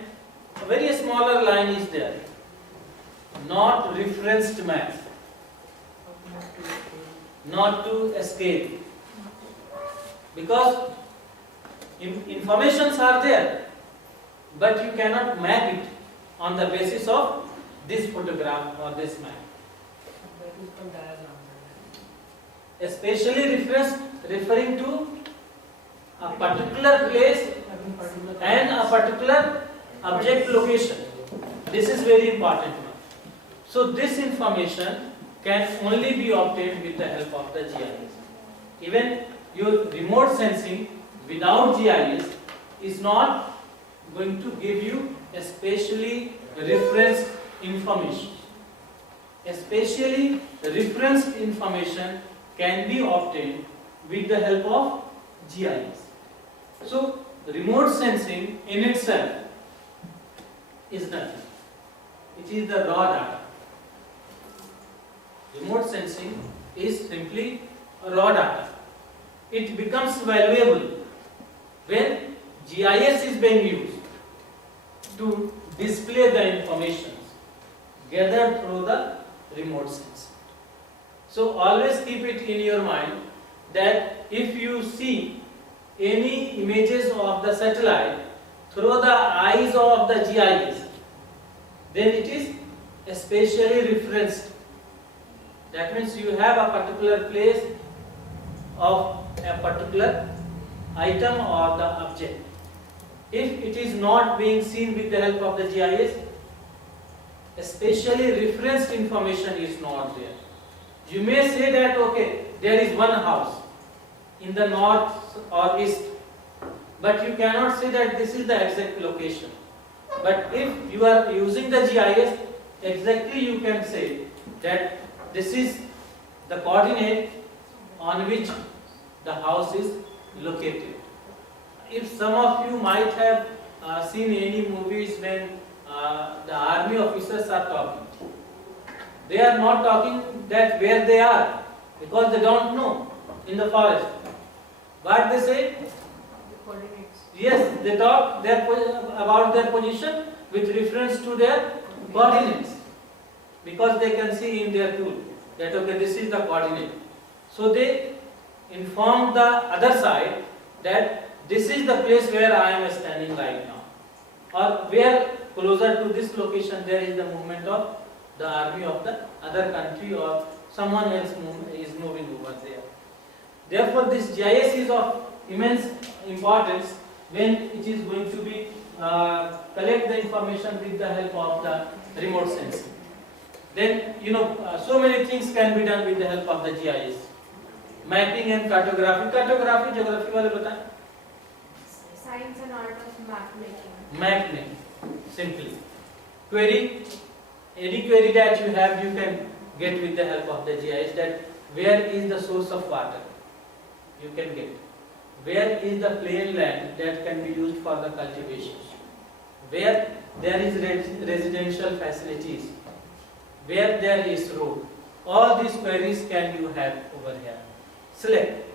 a very smaller line is there, not referenced map, not to escape, because informations are there, but you cannot map it on the basis of this photograph or this map. Especially referring to a particular place and a particular object location. This is very important one. So this information can only be obtained with the help of the GIS. Even your remote sensing without GIS is not going to give you a spatially referenced information. A spatially referenced information can be obtained with the help of GIS. So remote sensing in itself is nothing. It is the raw data. Remote sensing is simply raw data. It becomes valuable when GIS is being used to display the information gathered through the remote sensing. So always keep it in your mind that if you see any images of the satellite through the eyes of the GIS, then it is spatially referenced. That means you have a particular place of a particular item or the object. If it is not being seen with the help of the GIS, spatially referenced information is not there. You may say that, okay, there is one house in the north or east, but you cannot say that this is the exact location. But if you are using the GIS, exactly you can say that this is the coordinate on which the house is located. If some of you might have seen any movies when the army officers are talking, they are not talking that where they are, because they don't know in the forest. What they say? The coordinates. Yes, they talk about their position with reference to their coordinates, because they can see in their tool that, okay, this is the coordinate. So they inform the other side that this is the place where I am standing right now, or where closer to this location there is the movement of the army of the other country, or someone else is moving over there. Therefore, this GIS is of immense importance when it is going to be collect the information with the help of the remote sensing. Then so many things can be done with the help of the GIS. Mapping and cartography. Cartography, geography वाले बताएं. Science and art of map making. Map making, simply. Query. Any query that you have, you can get with the help of the GIS. That where is the source of water? You can get. where is the plain land that can be used for the cultivation, where there is residential facilities, where there is road. All these queries can you have over here. Select.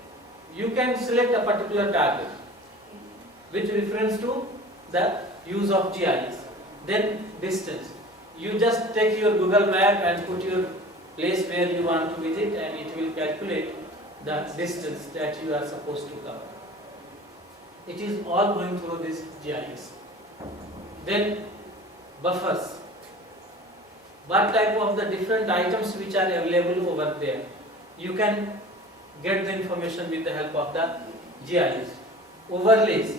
You can select a particular target with reference to the use of GIS. Then distance. You just take your Google map and put your place where you want to visit, and it will calculate the distance that you are supposed to cover. It is all going through this GIS. Then buffers. What type of the different items which are available over there. You can get the information with the help of the GIS. Overlays.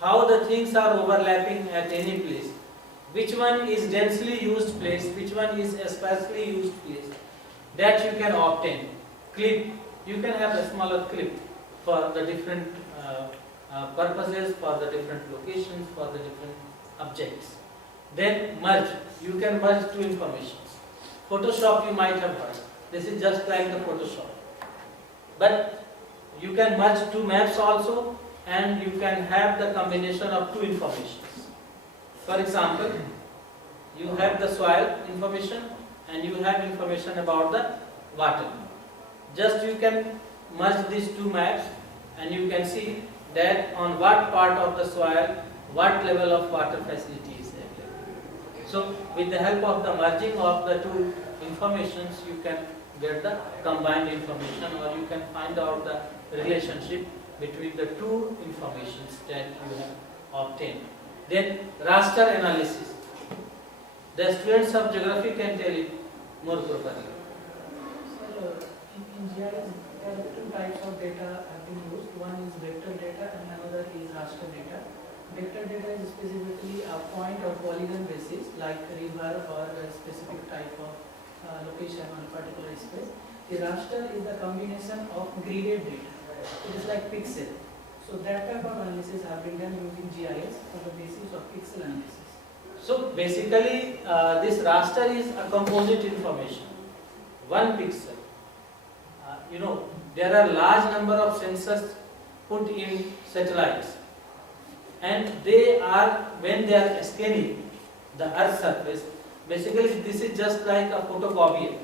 How the things are overlapping at any place. Which one is densely used place, which one is sparsely used place. That you can obtain. Clip. You can have a smaller clip for the different purposes, for the different locations, for the different objects. Then merge. You can merge two informations. Photoshop you might have heard. This is just like the Photoshop. But you can merge two maps also, and you can have the combination of two informations. For example, you have the soil information and you have information about the water. Just you can merge these two maps and you can see that on what part of the soil, what level of water facility is available. So with the help of the merging of the two informations, you can get the combined information, or you can find out the relationship between the two informations that you have obtained. Then raster analysis. The students of geography can tell it more properly. So in GIS, there are two types of data have been used. One is vector data and another is raster data. Vector data is specifically a point or polygon basis, like a river or a specific type of location on a particular space. The raster is the combination of gridded data. It is like pixel. So that type of analysis have been done using GIS on the basis of pixel analysis. So basically, this raster is a composite information. One pixel. There are large number of sensors put in satellites, and when they are scanning the Earth's surface, basically this is just like a photocopier.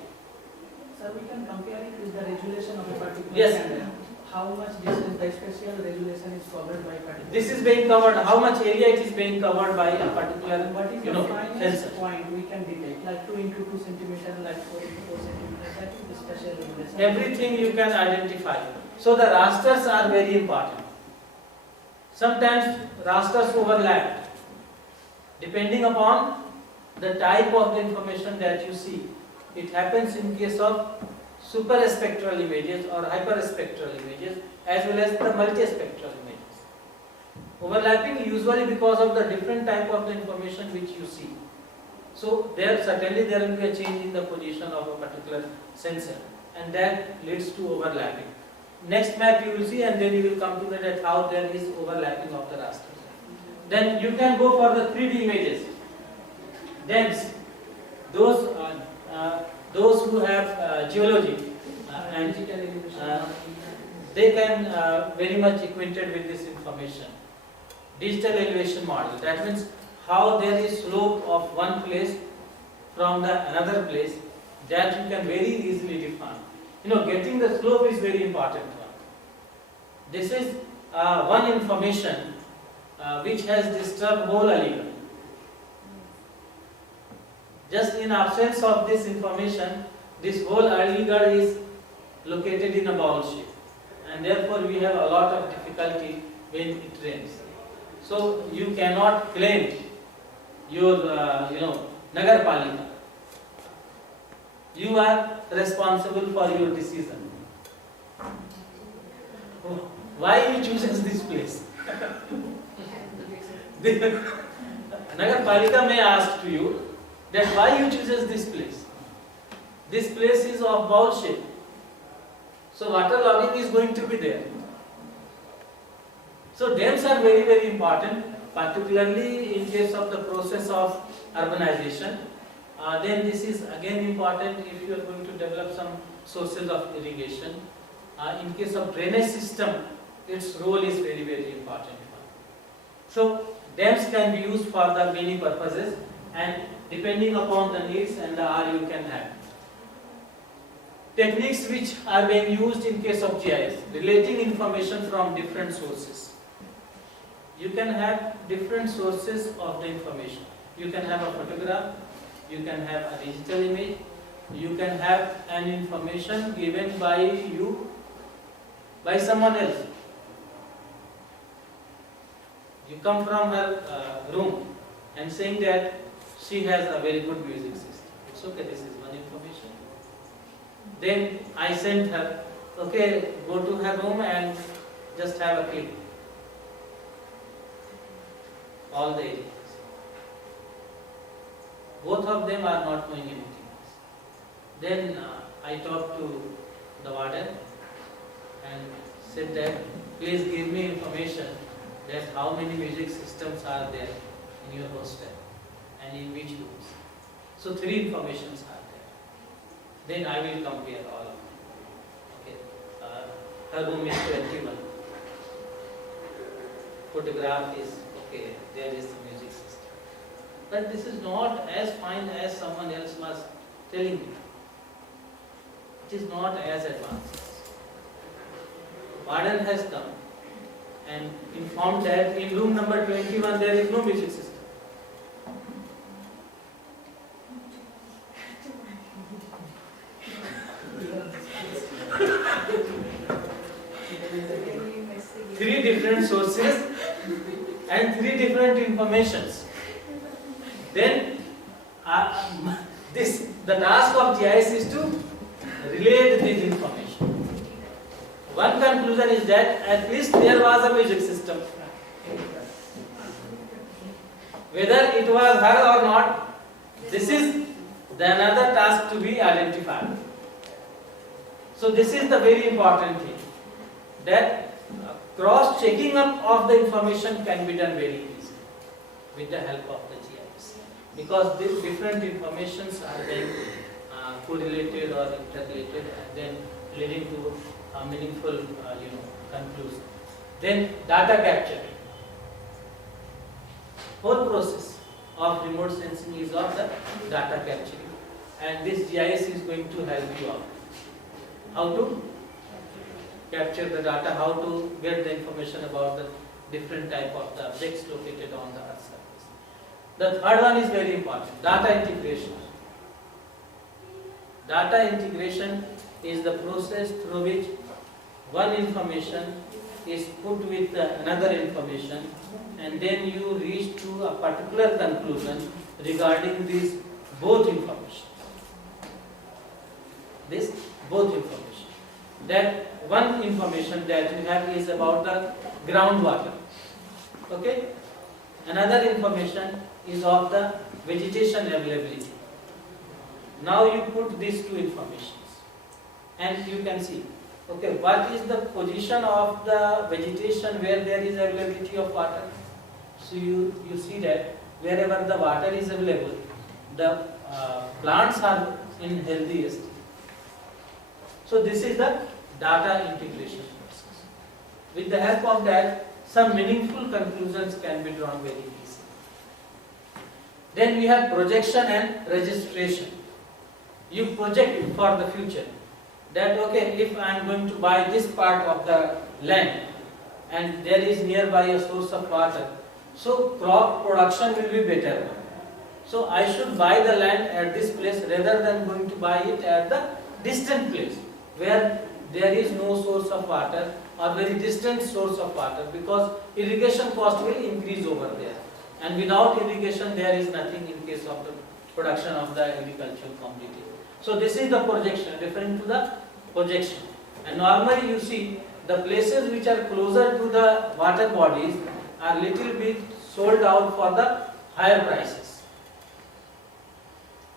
So we can compare it with the resolution of a particular Yes. camera. How much distance, the spatial resolution is covered by particular. This is being covered. How much area it is being covered by a particular, And what is the finest sensor. point we can detect? Like 2 into 2 centimeter, like 4 into 4 centimeter. That is the spatial resolution. Everything you can identify. So the rasters are very important. Sometimes rasters overlap depending upon the type of the information that you see. It happens in case of superspectral images or hyperspectral images, as well as the multispectral images. Overlapping usually because of the different type of the information which you see. So certainly there will be a change in the position of a particular sensor, and that leads to overlapping. Next map you will see, and then you will come to that how there is overlapping of the rasters. Then you can go for the 3D images. Dense. Those who have geology and Digital elevation. they can very much acquainted with this information. Digital elevation model. That means how there is slope of one place from the another place, that you can very easily define. Getting the slope is very important one. This is one information which has disturbed whole Aligarh. Just in absence of this information, this whole Aligarh is located in a bowl shape, and therefore we have a lot of difficulty when it rains. So you cannot claim your Nagar Palika. You are responsible for your decision. Why you chooses this place? Nagar Palika may ask to you that why you chooses this place. This place is of bowl shape, so water logging is going to be there. So dams are very, very important, particularly in case of the process of urbanization. Then this is again important if you are going to develop some sources of irrigation. In case of drainage system, its role is very, very important one. So dams can be used for the many purposes, and depending upon the needs and the R you can have. Techniques which are being used in case of GIS, relating information from different sources. You can have different sources of the information. You can have a photograph, you can have a digital image, you can have an information given by you, by someone else. You come from her room and saying that she has a very good music system. It's okay, this is one information. Then I sent her, okay, go to her room and just have a clip. All the areas. Both of them are not knowing anything else. Then I talked to the warden and said that please give me information that how many music systems are there in your hostel and in which rooms. So 3 informations are there. Then I will compare all of them. Okay. Her room is 21. Photograph is okay, there is the music system. But this is not as fine as someone else was telling me. It is not as advanced. Warden has come and informed that in room number 21 there is no music system. Three different sources and 3 different informations. Then the task of GIS is to relate this information. One conclusion is that at least there was a music system. Whether it was her or not, this is another task to be identified. So this is the very important thing, that cross-checking up of the information can be done very easily with the help of the GIS, because these different informations are being correlated or interrelated and then leading to a meaningful conclusion. Then data capture. Whole process of remote sensing is of the data capturing, and this GIS is going to help you out. How to capture the data, how to get the information about the different type of the objects located on the Earth's surface. The third one is very important, data integration. Data integration is the process through which one information is put with another information, and then you reach to a particular conclusion regarding these both information. This both information. That one information that you have is about the groundwater. Okay? Another information is of the vegetation availability. Now you put these 2 informations and you can see, okay, what is the position of the vegetation where there is availability of water. So you see that wherever the water is available, the plants are in healthy state. So this is the data integration process. With the help of that, some meaningful conclusions can be drawn very easily. Then we have projection and registration. You project for the future. That okay, if I am going to buy this part of the land and there is nearby a source of water, so crop production will be better. So I should buy the land at this place rather than going to buy it at the distant place where there is no source of water or very distant source of water, because irrigation cost will increase over there, and without irrigation there is nothing in case of the production of the agricultural commodity. So this is the projection, referring to the projection. And normally you see the places which are closer to the water bodies are little bit sold out for the higher prices.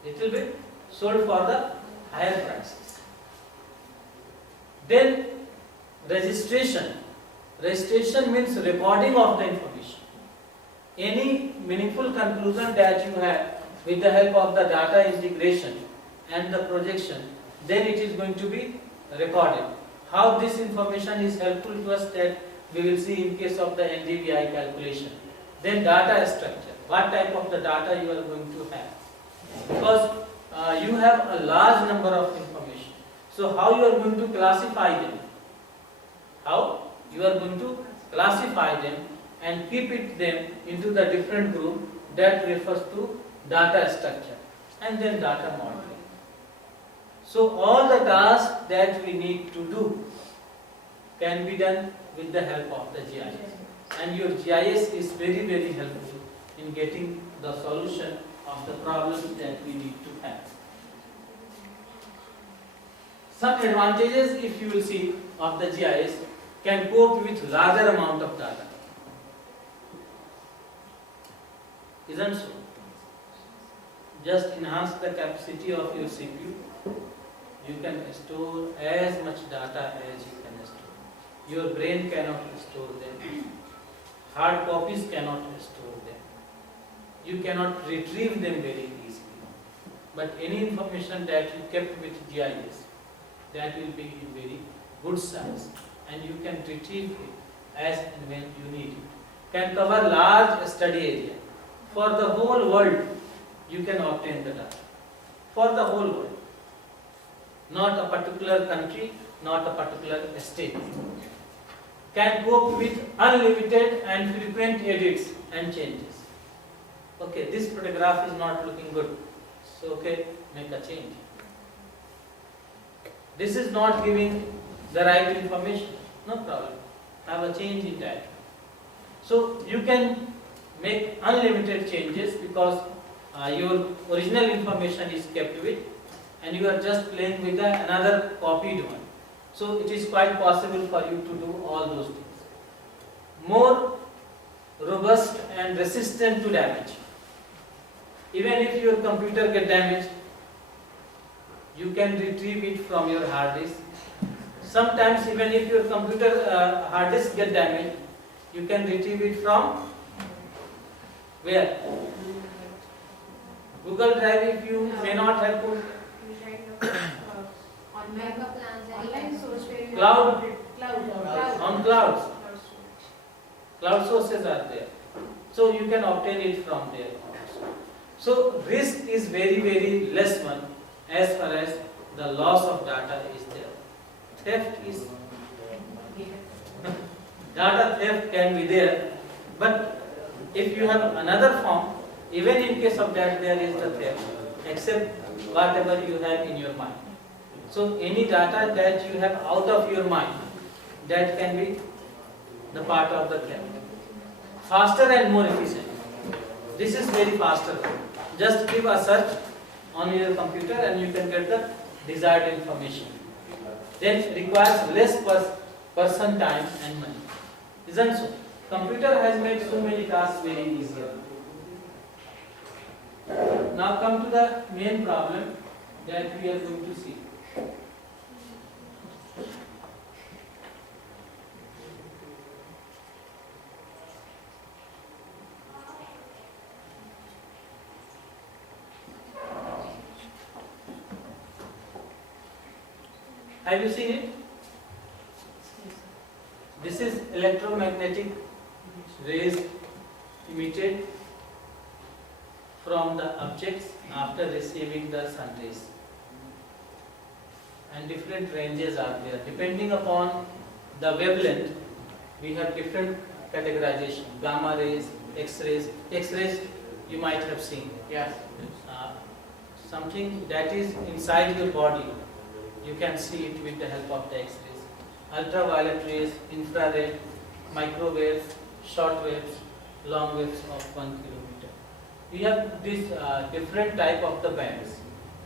Little bit sold for the higher prices. Then registration. Registration means recording of the information. Any meaningful conclusion that you have with the help of the data integration and the projection, then it is going to be recorded. How this information is helpful to us, that we will see in case of the NDVI calculation. Then data structure, what type of the data you are going to have. Because you have a large number of information. So how you are going to classify them? How you are going to classify them and keep them into the different group, that refers to data structure, and then data modeling. So all the tasks that we need to do can be done with the help of the GIS. And your GIS is very, very helpful in getting the solution of the problems that we need to have. Some advantages, if you will see, of the GIS, can cope with larger amount of data. Isn't so? Just enhance the capacity of your CPU. You can store as much data as you can store. Your brain cannot store them. Hard copies cannot store them. You cannot retrieve them very easily. But any information that you kept with GIS, that will be in very good size, and you can retrieve it as and when you need it. Can cover large study area. For the whole world, you can obtain the data. For the whole world. Not a particular country, not a particular state. Can cope with unlimited and frequent edits and changes. Okay, this photograph is not looking good. So, okay, make a change. This is not giving the right information. No problem. Have a change in that. So, you can make unlimited changes because your original information is kept with, and you are just playing with another copied one. So it is quite possible for you to do all those things. More robust and resistant to damage. Even if your computer gets damaged, you can retrieve it from your hard disk. Sometimes even if your computer hard disk gets damaged, you can retrieve it from where? Google Drive, if you may not have to. Online source where you Cloud. Cloud. On clouds. Cloud storage. Cloud sources are there. So you can obtain it from there also. So risk is very, very less one as far as the loss of data is there. Theft is data theft can be there, but if you have another form, even in case of that there is the theft, except whatever you have in your mind. So any data that you have out of your mind, that can be the part of the theft. Faster and more efficient. This is very faster. Just give a search on your computer and you can get the desired information. Then it requires less person time and money. Isn't so? Computer has made so many tasks very easier. Now come to the main problem that we are going to see. Have you seen it? This is electromagnetic rays emitted from the objects after receiving the sun rays. And different ranges are there. Depending upon the wavelength, we have different categorization. Gamma rays, X-rays. X-rays you might have seen. Yes. Something that is inside your body. You can see it with the help of the X-rays. Ultraviolet rays, infrared, microwaves, short waves, long waves of 1 kilometer. We have this different type of the bands.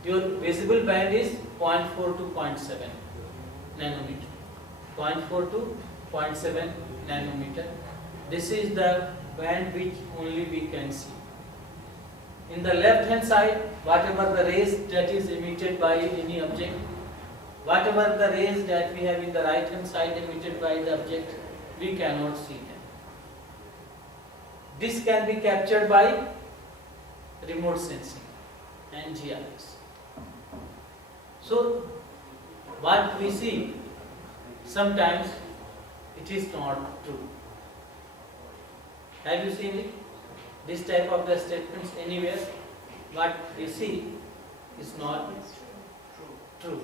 Your visible band is 0.4 to 0.7 nanometer. 0.4 to 0.7 nanometer. This is the band which only we can see. In the left hand side, whatever the rays that is emitted by any object, whatever the rays that we have in the right hand side emitted by the object, we cannot see them. This can be captured by remote sensing and GIS. So, what we see, sometimes it is not true. Have you seen it? This type of the statements anywhere? What we see is not true.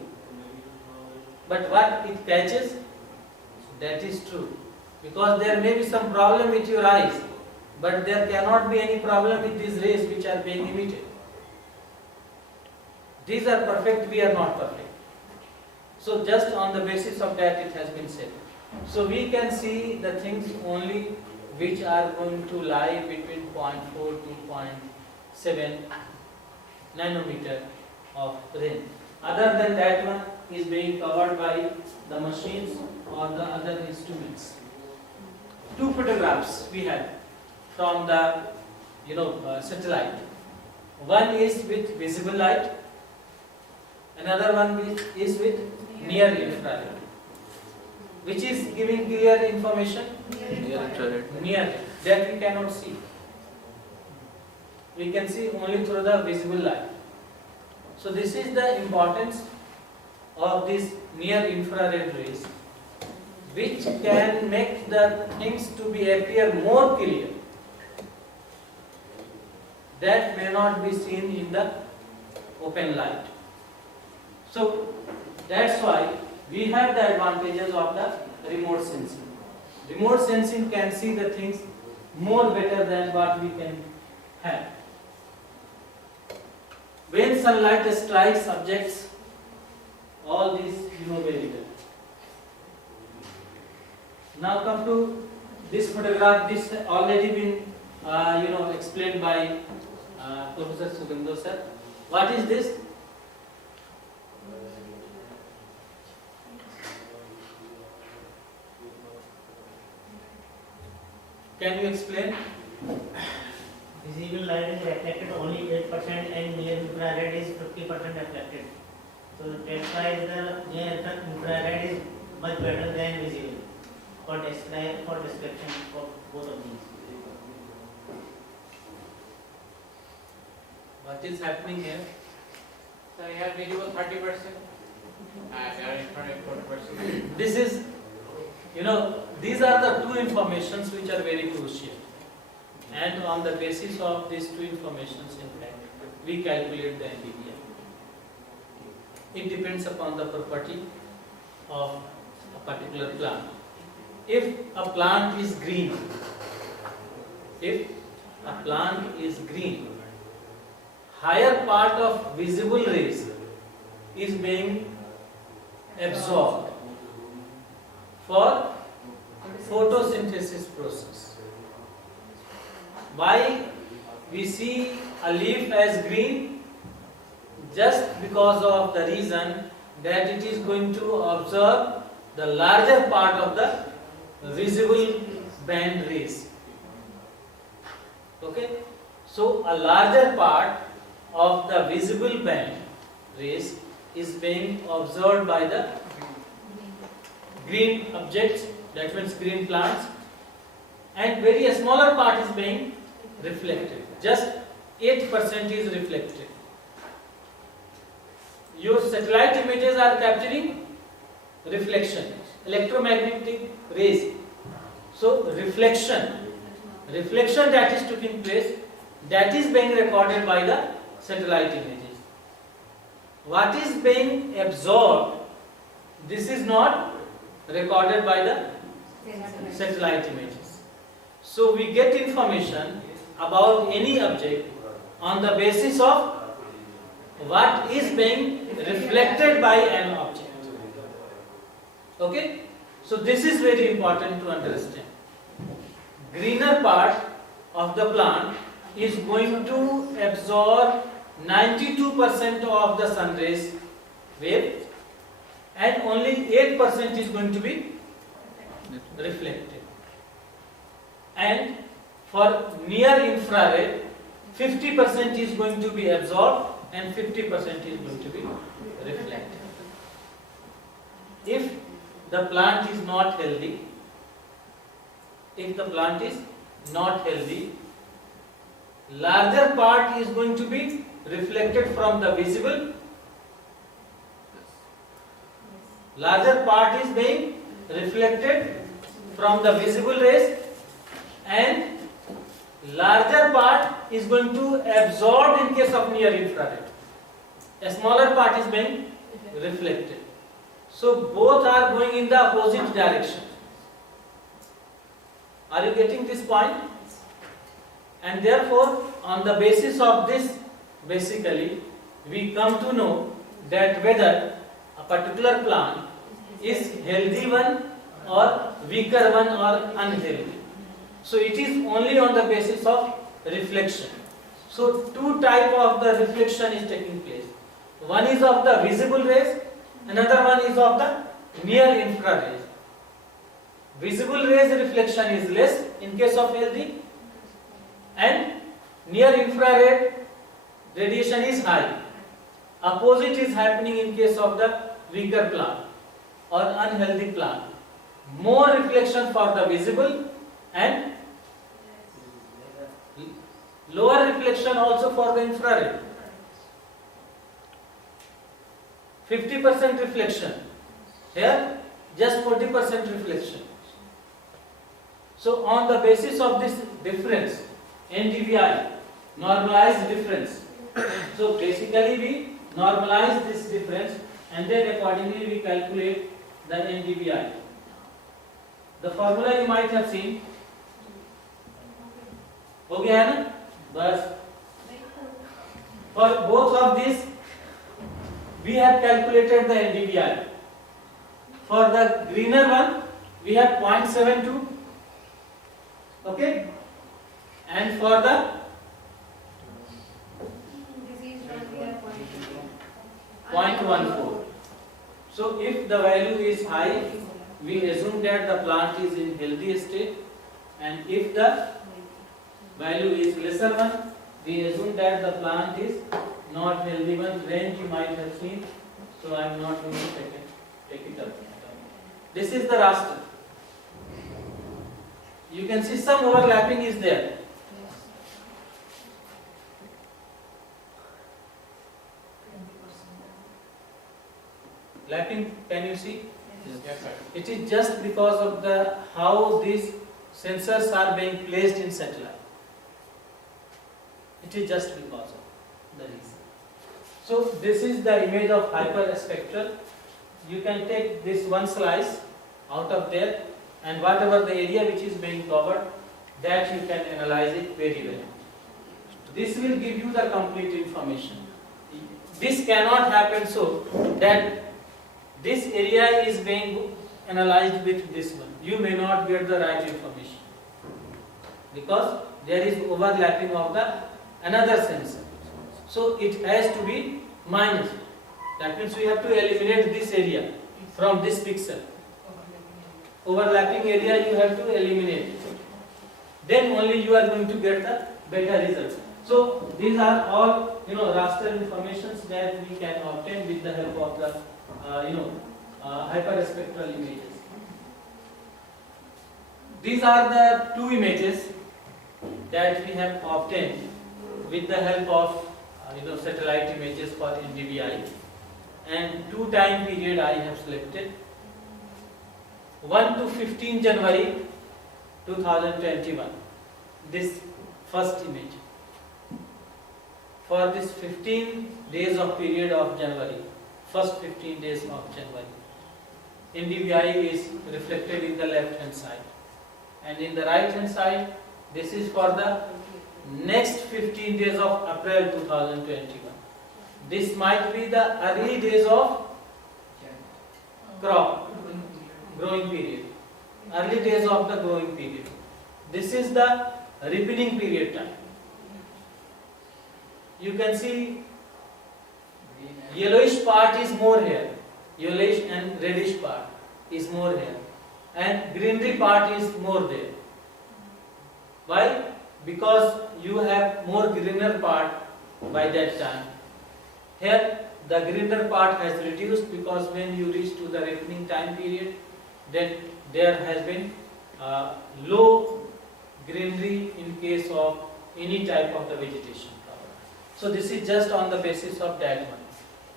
But what it catches, that is true. Because there may be some problem with your eyes, but there cannot be any problem with these rays which are being emitted. These are perfect, we are not perfect. So just on the basis of that it has been said. So we can see the things only which are going to lie between 0.4 to 0.7 nanometer of range. Other than that one is being covered by the machines or the other instruments. Two photographs we have from the satellite. One is with visible light, another one is with near infrared. Which is giving clear information? Near, that we cannot see. We can see only through the visible light. So this is the importance of these near infrared rays, which can make the things to be appear more clear. That may not be seen in the open light. So that's why we have the advantages of the remote sensing. Remote sensing can see the things more better than what we can have. When sunlight strikes objects, all this you know very well. Now come to this photograph. This already been explained by Professor Sugandho sir. What is this? Can you explain? Visible light is reflected only 8% and near infrared is 50% reflected. So that's why the near infrared is much better than visible for description of both of these. What is happening here? So here visible 30% and here infrared 40%. This is, these are the two informations which are very crucial. And on the basis of these two informations, in fact, we calculate the NDVI. It depends upon the property of a particular plant. If a plant is green, higher part of visible rays is being absorbed for photosynthesis process. Why we see a leaf as green? Just because of the reason that it is going to absorb the larger part of the visible band rays. Okay? So a larger part of the visible band rays is being observed by the green objects, that means green plants, and very smaller part is being reflected. Just 8% is reflected. Your satellite images are capturing reflection, electromagnetic rays. So reflection that is taking place, that is being recorded by the satellite images. What is being absorbed, this is not recorded by the satellite images. So we get information about any object on the basis of what is being reflected by an object. Okay? So this is very important to understand. Greener part of the plant is going to absorb 92% of the sun rays wave, and only 8% is going to be reflected. And for near infrared, 50% is going to be absorbed and 50% is going to be reflected. If the plant is not healthy, larger part is going to be reflected from the visible. Larger part is being reflected from the visible rays, and larger part is going to absorb in case of near infrared. A smaller part is being reflected. So both are going in the opposite direction. Are you getting this point? And therefore, on the basis of this, basically, we come to know that whether a particular plant is healthy one or weaker one or unhealthy. So it is only on the basis of reflection. So two type of the reflection is taking place. One is of the visible rays, another one is of the near infrared. Visible rays reflection is less in case of healthy, and near infrared radiation is high. Opposite is happening in case of the weaker plant or unhealthy plant. More reflection for the visible and lower reflection also for the infrared. 50% reflection. Here just 40% reflection. So on the basis of this difference, NDVI, normalized difference. So basically we normalize this difference and then accordingly we calculate the NDVI. The formula you might have seen. हो गया है ना? बस. For both of these, we have calculated the NDVI. For the greener one, we have 0.72. Okay? And for the Disease one we have 0.14. So if the value is high, we assume that the plant is in healthy state, and if the value is lesser one, we assume that the plant is not healthy one. Range you might have seen, so I am not going to take it up. This is the raster. You can see some overlapping is there. Lapping, can you see? Yes, sir. It is just because of the how these sensors are being placed in satellite. It is just because of the reason. So this is the image of hyperspectral. You can take this one slice out of there, and whatever the area which is being covered, that you can analyze it very well. This will give you the complete information. This cannot happen so that this area is being analyzed with this one. You may not get the right information because there is overlapping of the another sensor. So it has to be minus. That means we have to eliminate this area from this pixel. Overlapping area you have to eliminate. Then only you are going to get the better results. So these are all raster informations that we can obtain with the help of the hyperspectral images. These are the two images that we have obtained with the help of satellite images for NDVI, and two time period I have selected. 1 to 15 January 2021. This first image. For this 15 days of period of January, first 15 days of January, NDVI is reflected in the left hand side, and in the right hand side this is for the next 15 days of April 2021. This might be the early days of crop, growing period, early days of the growing period. This is the ripening period time. You can see yellowish part is more here, yellowish and reddish part is more here, and greenery part is more there. Why? Because you have more greener part by that time. Here the greener part has reduced because when you reach to the ripening time period, then there has been low greenery in case of any type of the vegetation cover. So this is just on the basis of that one.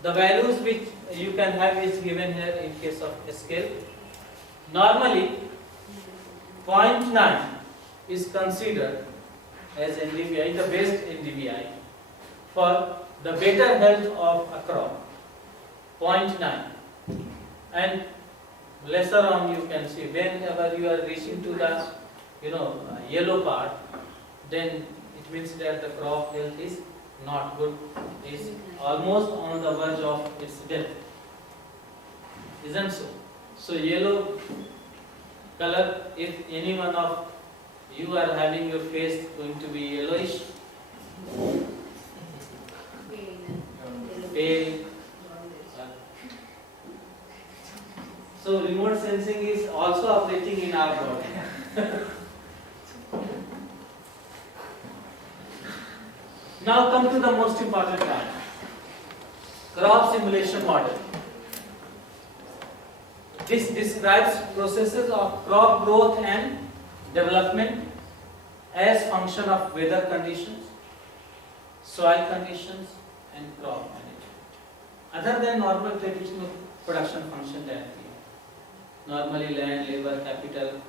The values which you can have is given here in case of scale. Normally 0.9 is considered as NDVI, the best NDVI for the better health of a crop. 0.9. And lesser on you can see, whenever you are reaching to the yellow part, then it means that the crop health is not good, is almost on the verge of its death. Isn't so? So yellow color, if any one of you are having your face going to be yellowish, pale. So remote sensing is also operating in our body. Now come to the most important part. Crop simulation model. This describes processes of crop growth and development as function of weather conditions, soil conditions and crop management. Other than normal traditional production function that we have. Normally land, labor, capital,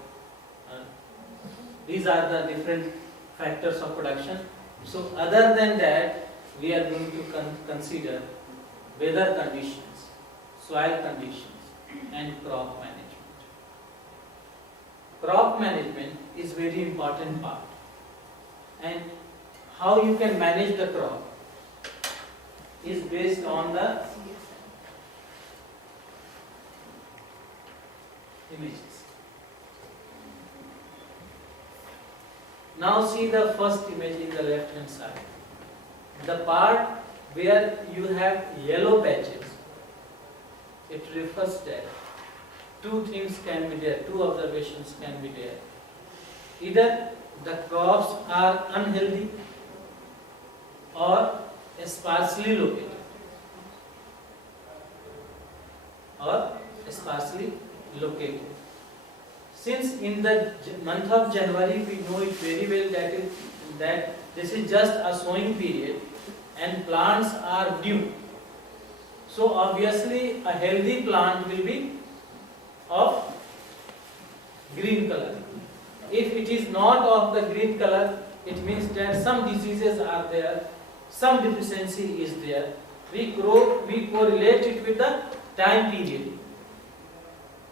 these are the different factors of production. So other than that, we are going to consider weather conditions, soil conditions and crop management. Crop management is very important part, and how you can manage the crop is based on the images. Now see the first image in the left hand side. The part where you have yellow patches, it refers that two things can be there, two observations can be there. Either the crops are unhealthy or sparsely located. Since in the month of January we know it very well that this is just a sowing period and plants are due. So obviously a healthy plant will be of green color. If it is not of the green color, it means that some diseases are there, some deficiency is there. We correlate it with the time period.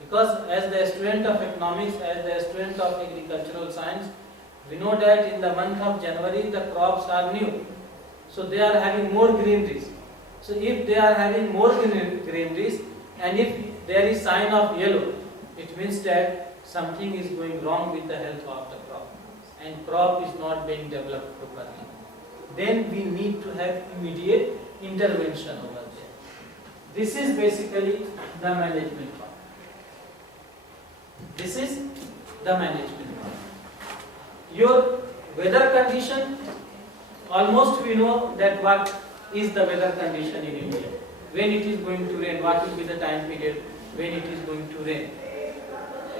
Because as the student of economics, as the student of agricultural science, we know that in the month of January the crops are new. So they are having more greeneries. So if they are having more greeneries and if there is sign of yellow, it means that something is going wrong with the health of the crop and crop is not being developed properly. Then we need to have immediate intervention over there. This is basically the management part. This is the management part. Your weather condition, almost we know that what is the weather condition in India. When it is going to rain, what will be the time period when it is going to rain.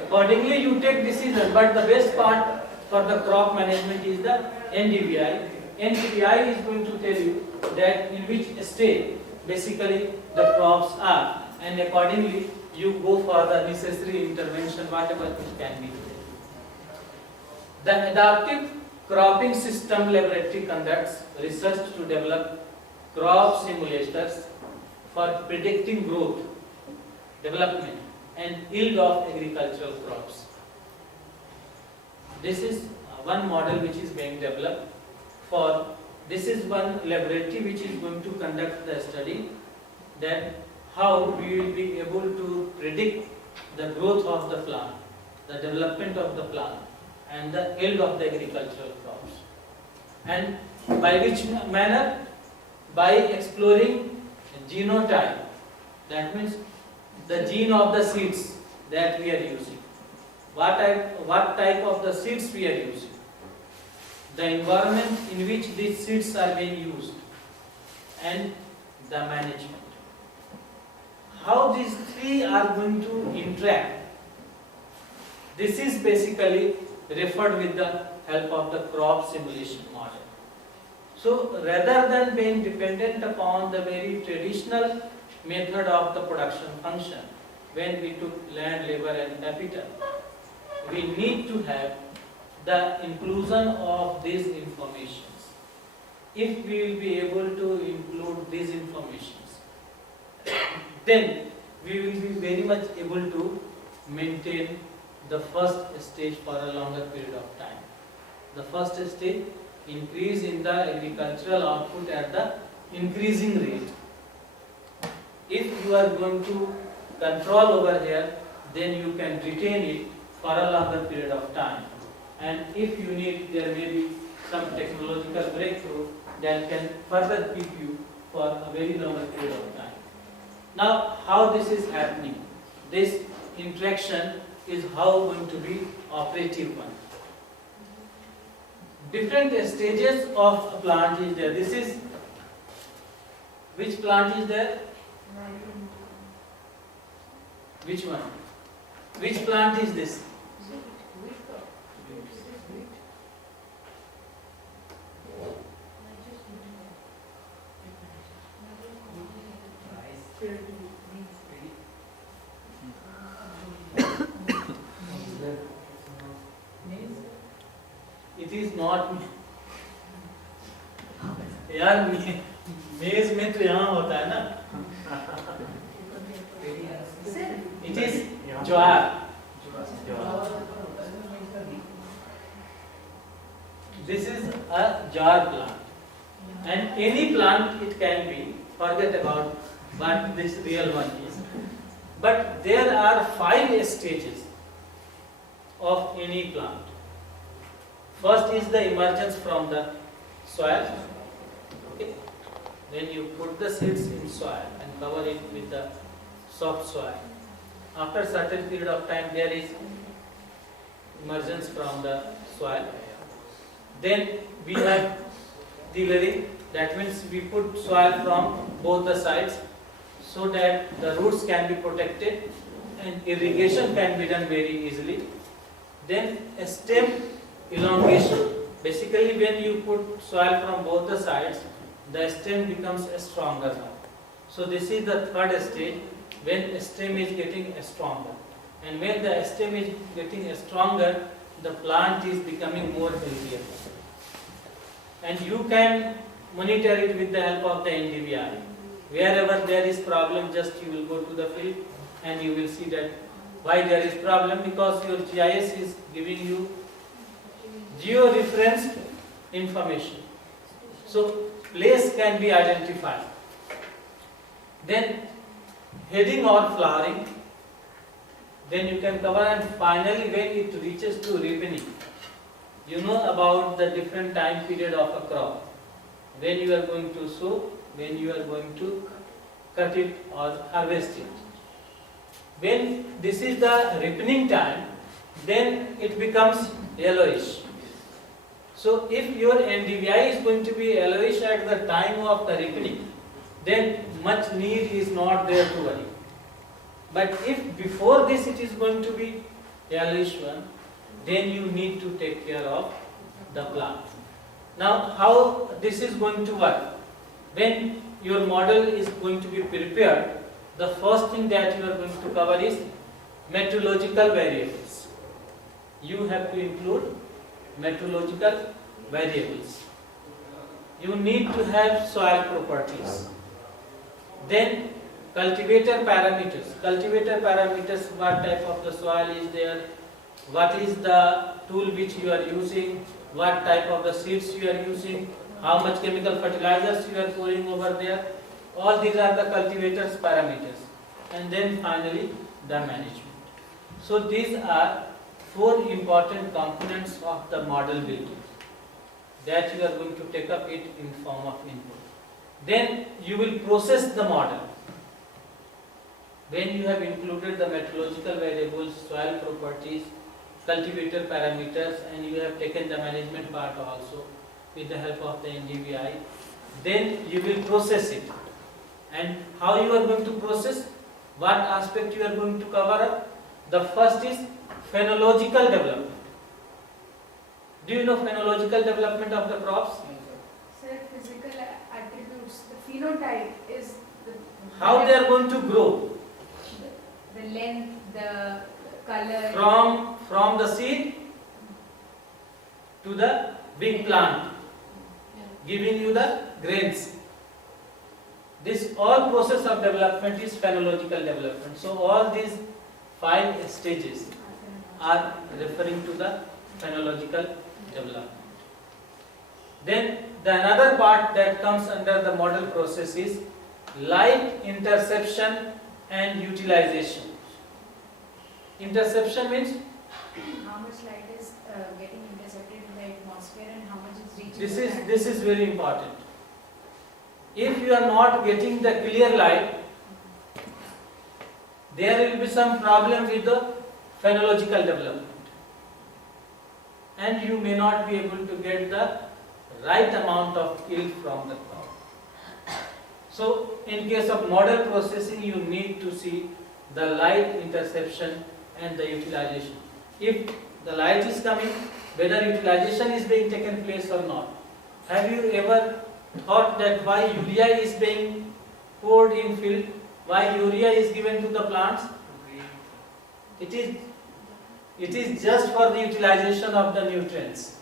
Accordingly you take decision, but the best part for the crop management is the NDVI. NDVI is going to tell you that in which stage basically the crops are, and accordingly you go for the necessary intervention, whatever it can be. The adaptive cropping system laboratory conducts research to develop crop simulators for predicting growth, development and yield of agricultural crops. This is one model which is being developed for, this is one laboratory which is going to conduct the study that how we will be able to predict the growth of the plant, the development of the plant and the yield of the agricultural crops. And by which manner? By exploring genotype, that means the gene of the seeds that we are using. What type of the seeds we are using, the environment in which these seeds are being used, and the management. How these three are going to interact, this is basically referred with the help of the crop simulation model. So rather than being dependent upon the very traditional method of the production function, when we took land, labor and capital, we need to have the inclusion of these informations. If we will be able to include these informations, then we will be very much able to maintain the first stage for a longer period of time. The first stage, increase in the agricultural output at the increasing rate. If you are going to control over here, then you can retain it for a longer period of time. And if you need, there may be some technological breakthrough that can further keep you for a very longer period of time. Now, how this is happening? This interaction is how going to be operative one. Different stages of a plant is there. This is, which plant is there? Which one? Which plant is this? It is not. यार मेज में तो यहाँ होता है ना. It is jowar. This is a jar plant, and any plant it can be. Forget about what this real one is. But there are 5 stages of any plant. First is the emergence from the soil. Okay. Then you put the seeds in soil and cover it with the soft soil. After a certain period of time, there is emergence from the soil. Then we have delayering. That means we put soil from both the sides so that the roots can be protected and irrigation can be done very easily. Then a stem elongation. Basically, when you put soil from both the sides, the stem becomes a stronger one. So this is the third stage, when a stem is getting stronger. And when the stem is getting stronger, the plant is becoming more healthier. And you can monitor it with the help of the NDVI. Wherever there is problem, just you will go to the field and you will see that why there is problem, because your GIS is giving you geo-referenced information. So place can be identified. Then heading or flowering, then you can cover, and finally when it reaches to ripening, you know about the different time period of a crop. When you are going to sow, when you are going to cut it or harvest it. When this is the ripening time, then it becomes yellowish. So if your NDVI is going to be yellowish at the time of the ripening, then much need is not there to worry. But if before this it is going to be yellowish one, then you need to take care of the plant. Now how this is going to work? When your model is going to be prepared, the first thing that you are going to cover is meteorological variables. You have to include meteorological variables. You need to have soil properties. Then cultivator parameters. Cultivator parameters, what type of the soil is there, what is the tool which you are using, what type of the seeds you are using, how much chemical fertilizers you are pouring over there. All these are the cultivators parameters. And then finally the management. So these are 4 important components of the model building that you are going to take up it in form of input. Then you will process the model. When you have included the meteorological variables, soil properties, cultivator parameters, and you have taken the management part also with the help of the NDVI, then you will process it. And how you are going to process? What aspect you are going to cover up? The first is phenological development. Do you know phenological development of the crops? Sir, physical attributes, the phenotype is the How they are going to grow? the length, the color. from the seed to the big plant, giving you the grains. This all process of development is phenological development. So all these 5 stages are referring to the phenological development. Then the another part that comes under the model process is light interception and utilization. Interception means How much light is getting intercepted in the atmosphere and how much is reaching the planet. this is very important. If you are not getting the clear light, there will be some problem with the phenological development, and you may not be able to get the right amount of yield from the crop. So in case of model processing, you need to see the light interception and the utilization. If the light is coming, whether utilization is being taken place or not. Have you ever thought that why urea is being poured in field, why urea is given to the plants? It is just for the utilization of the nutrients.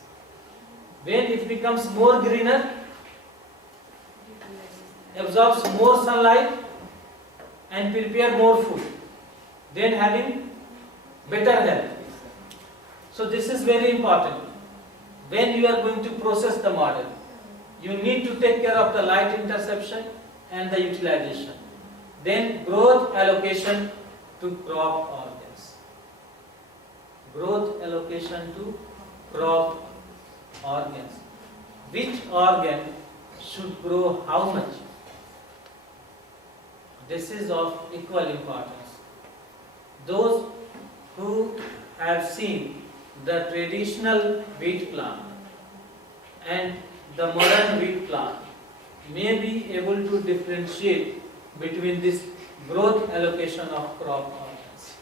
When it becomes more greener, absorbs more sunlight and prepare more food, then having better health. So this is very important. When you are going to process the model, you need to take care of the light interception and the utilization. Then growth allocation to crop organs. Growth allocation to crop organs. Which organ should grow how much? This is of equal importance. Those who have seen the traditional wheat plant and the modern wheat plant may be able to differentiate between this growth allocation of crop organs.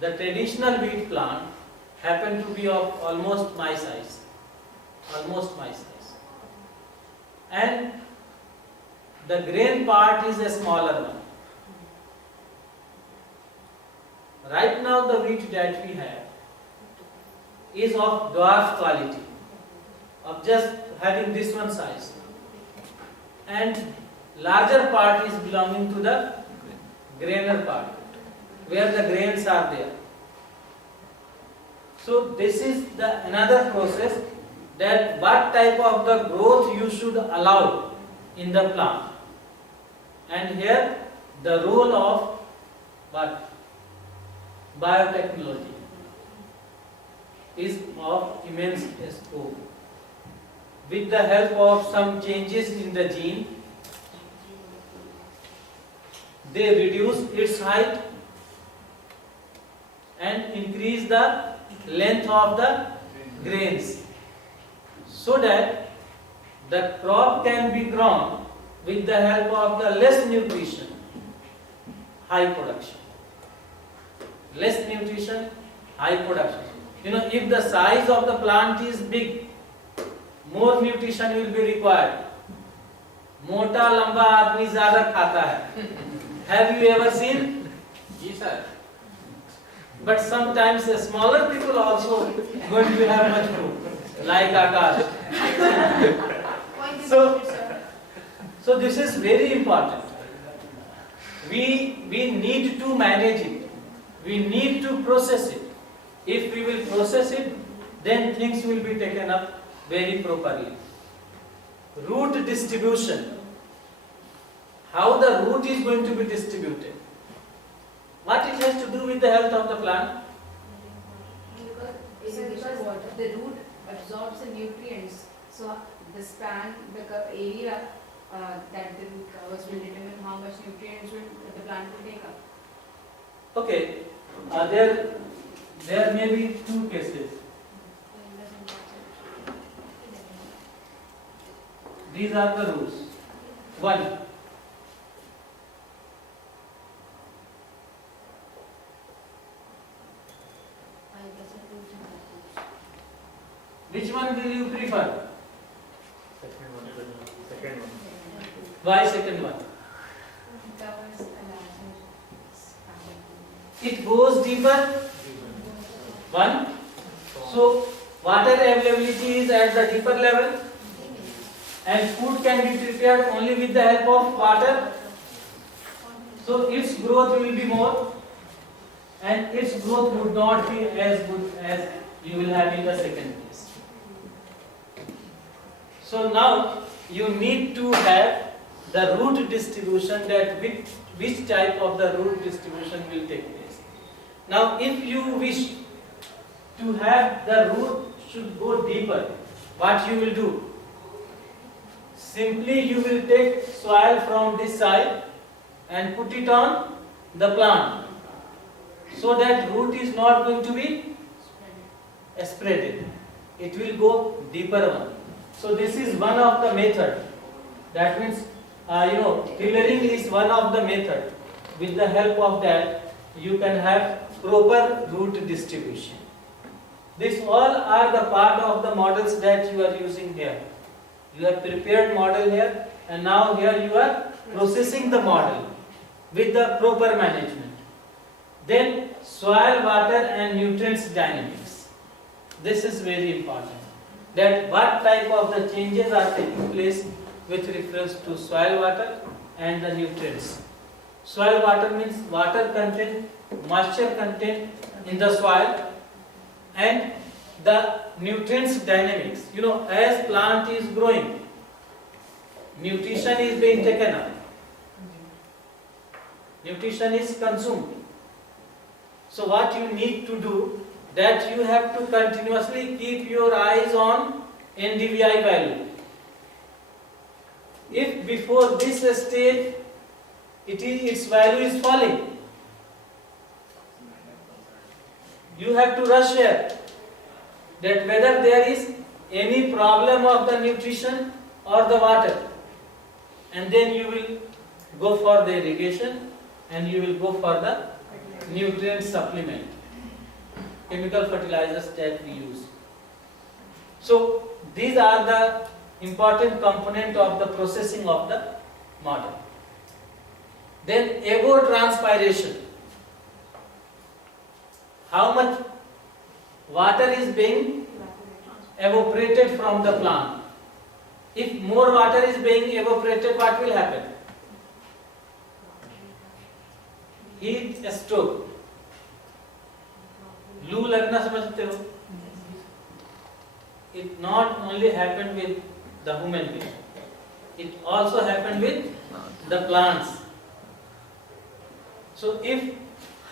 The traditional wheat plant happened to be of almost my size, and the grain part is a smaller one. Right now the wheat that we have is of dwarf quality, of just having this one size, and larger part is belonging to the grainer part, where the grains are there. So this is the another process, that what type of the growth you should allow in the plant. And here the role of what? Biotechnology is of immense scope. With the help of some changes in the gene, they reduce its height and increase the length of the grains, so that the crop can be grown with the help of the less nutrition, high production. Less nutrition, high production. You know, if the size of the plant is big, more nutrition will be required. मोटा लंबा आदमी ज्यादा खाता है. Have you ever seen? Yes, sir. But sometimes the smaller people also going to have much food, like Akash. Point is So- noted, sir. So this is very important. We need to manage it. We need to process it. If we will process it, then things will be taken up very properly. Root distribution. How the root is going to be distributed? What it has to do with the health of the plant? Because the root absorbs the nutrients, so the span, the area that the root covers will determine how much nutrients the plant will take up. Okay, there may be two cases. These are the rules. One, which one will you prefer? Second one. Why second one? Covers a larger span. It goes deeper? 1. So water availability is at the deeper level, and food can be prepared only with the help of water. So its growth will be more, and its growth would not be as good as you will have in the second place. So now you need to have the root distribution, that which type of the root distribution will take place. Now if you wish to have the root should go deeper, what you will do? Simply you will take soil from this side and put it on the plant, so that root is not going to be spreaded. It will go deeper one. So this is one of the method. That means tillering is one of the method. With the help of that, you can have proper root distribution. These all are the part of the models that you are using here. You have prepared model here, and now here you are processing the model with the proper management. Then soil, water and nutrients dynamics. This is very important. That what type of the changes are taking place with reference to soil, water and the nutrients. Soil water means water content, moisture content in the soil, and the nutrients dynamics. As plant is growing, nutrition is being taken up, nutrition is consumed. So what you need to do, that you have to continuously keep your eyes on NDVI value. If before this stage its value is falling, you have to rush here, that whether there is any problem of the nutrition or the water, and then you will go for the irrigation and you will go for the nutrient supplement, chemical fertilizers that we use. So these are the important component of the processing of the model. Then evapotranspiration. How much water is being evaporated from the plant? If more water is being evaporated, what will happen? Heat stroke. लू लगना समझते हो? It not only happened with the human being, it also happened with the plants. So if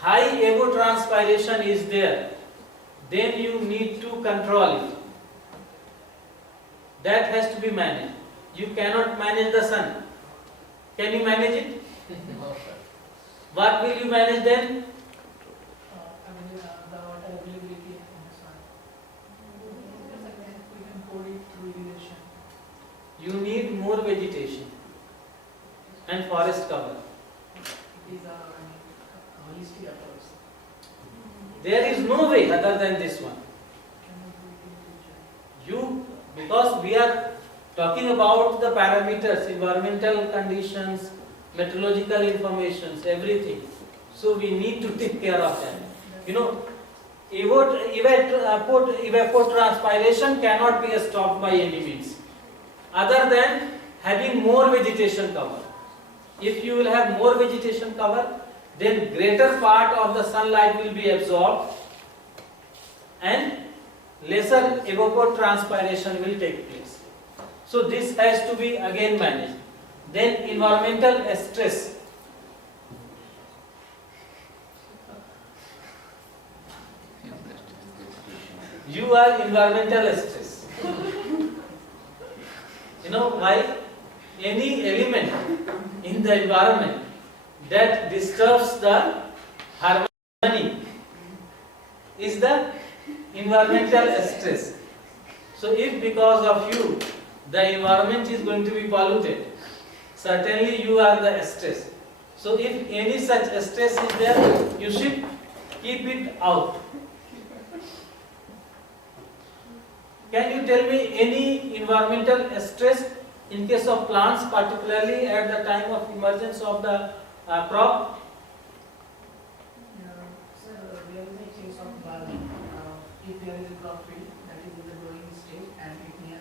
high evapotranspiration is there, then you need to control it. That has to be managed. You cannot manage the sun. Can you manage it? No, sir. What will you manage then? The water availability in the sun. We can pour it through irrigation. You need more vegetation and forest cover. It is a holistic approach. There is no way other than this one. Cannot do it in nature. Because we are talking about the parameters, environmental conditions, meteorological informations, everything. So we need to take care of that. Evapotranspiration cannot be stopped by any means, other than having more vegetation cover. If you will have more vegetation cover, then greater part of the sunlight will be absorbed and lesser evapotranspiration will take place. So this has to be again managed. Then environmental stress. You are environmental stress. You know why? Any element in the environment that disturbs the harmony is the environmental stress. So if because of you the environment is going to be polluted, certainly you are the stress. So if any such stress is there, you should keep it out. Can you tell me any environmental stress in case of plants, particularly at the time of emergence of the crop? So a crop field that is in the growing stage, and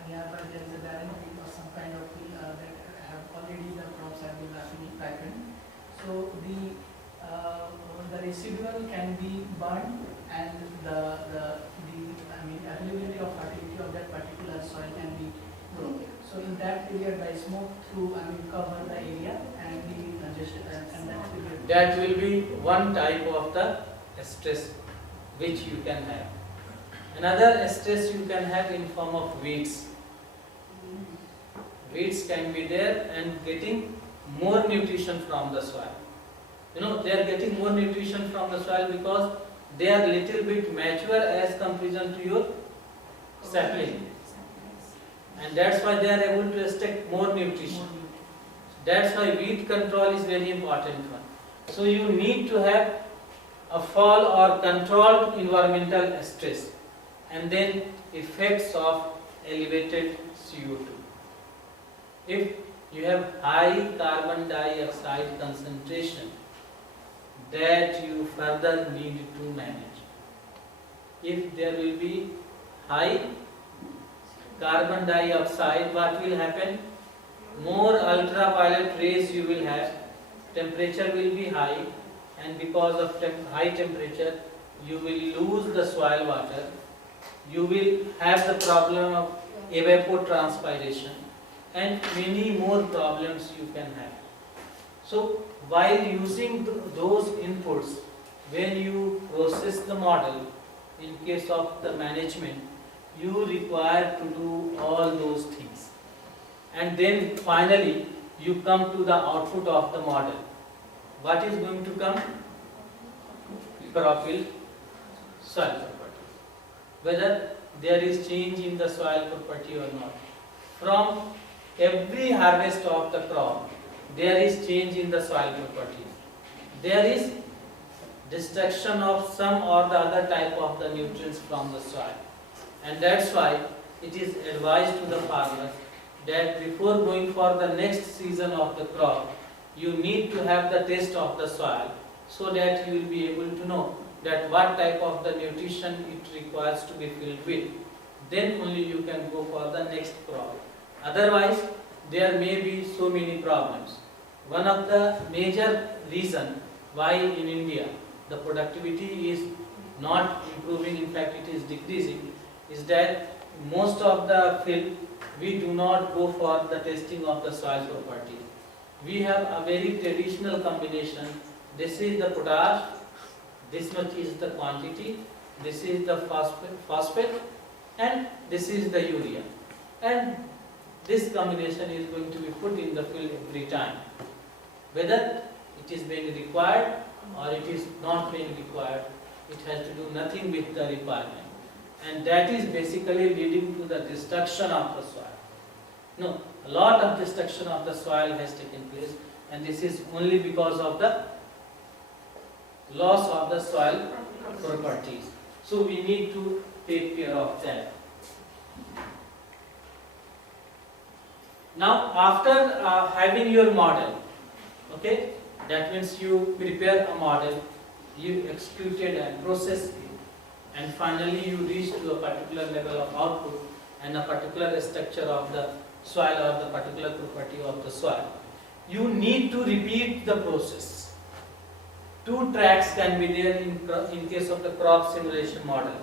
nearby there is a barren field or some kind of field that have already the crops have been rapidly ripened. So the residual can be burned, and the availability of fertility of that particular soil can be grown. So in that period, by smoke through cover the area and that period. That will be one type of the stress which you can have. Another stress you can have in form of weeds. Weeds can be there and getting more nutrition from the soil. They are getting more nutrition from the soil because they are little bit mature as comparison to your sapling, and that's why they are able to extract more nutrition. That's why weed control is very important one. So you need to have a fall or controlled environmental stress, and then effects of elevated CO2. If you have high carbon dioxide concentration, that you further need to manage. If there will be high carbon dioxide, what will happen? More ultraviolet rays you will have, temperature will be high, and because of high temperature, you will lose the soil water, you will have the problem of evapotranspiration, and many more problems you can have. So while using those inputs, when you process the model, in case of the management, you require to do all those things. And then finally, you come to the output of the model. What is going to come? Crop yield, soil property. Whether there is change in the soil property or not. From every harvest of the crop, there is change in the soil property. There is destruction of some or the other type of the nutrients from the soil. And that's why it is advised to the farmers that before going for the next season of the crop, you need to have the test of the soil, so that you will be able to know that what type of the nutrition it requires to be filled with. Then only you can go for the next crop. Otherwise, there may be so many problems. One of the major reason why in India the productivity is not improving, in fact it is decreasing, is that most of the field we do not go for the testing of the soil property. We have a very traditional combination. This is the potash, this much is the quantity, this is the phosphate, and this is the urea. And this combination is going to be put in the field every time. Whether it is being required or it is not being required, it has to do nothing with the requirement. And that is basically leading to the destruction of the soil. No, a lot of destruction of the soil has taken place, and this is only because of the loss of the soil properties. So we need to take care of that. Now, after having your model, okay, that means you prepare a model, you execute it and process it, and finally you reach to a particular level of output and a particular structure of the soil or the particular property of the soil. You need to repeat the process. 2 tracks can be there in case of the crop simulation model.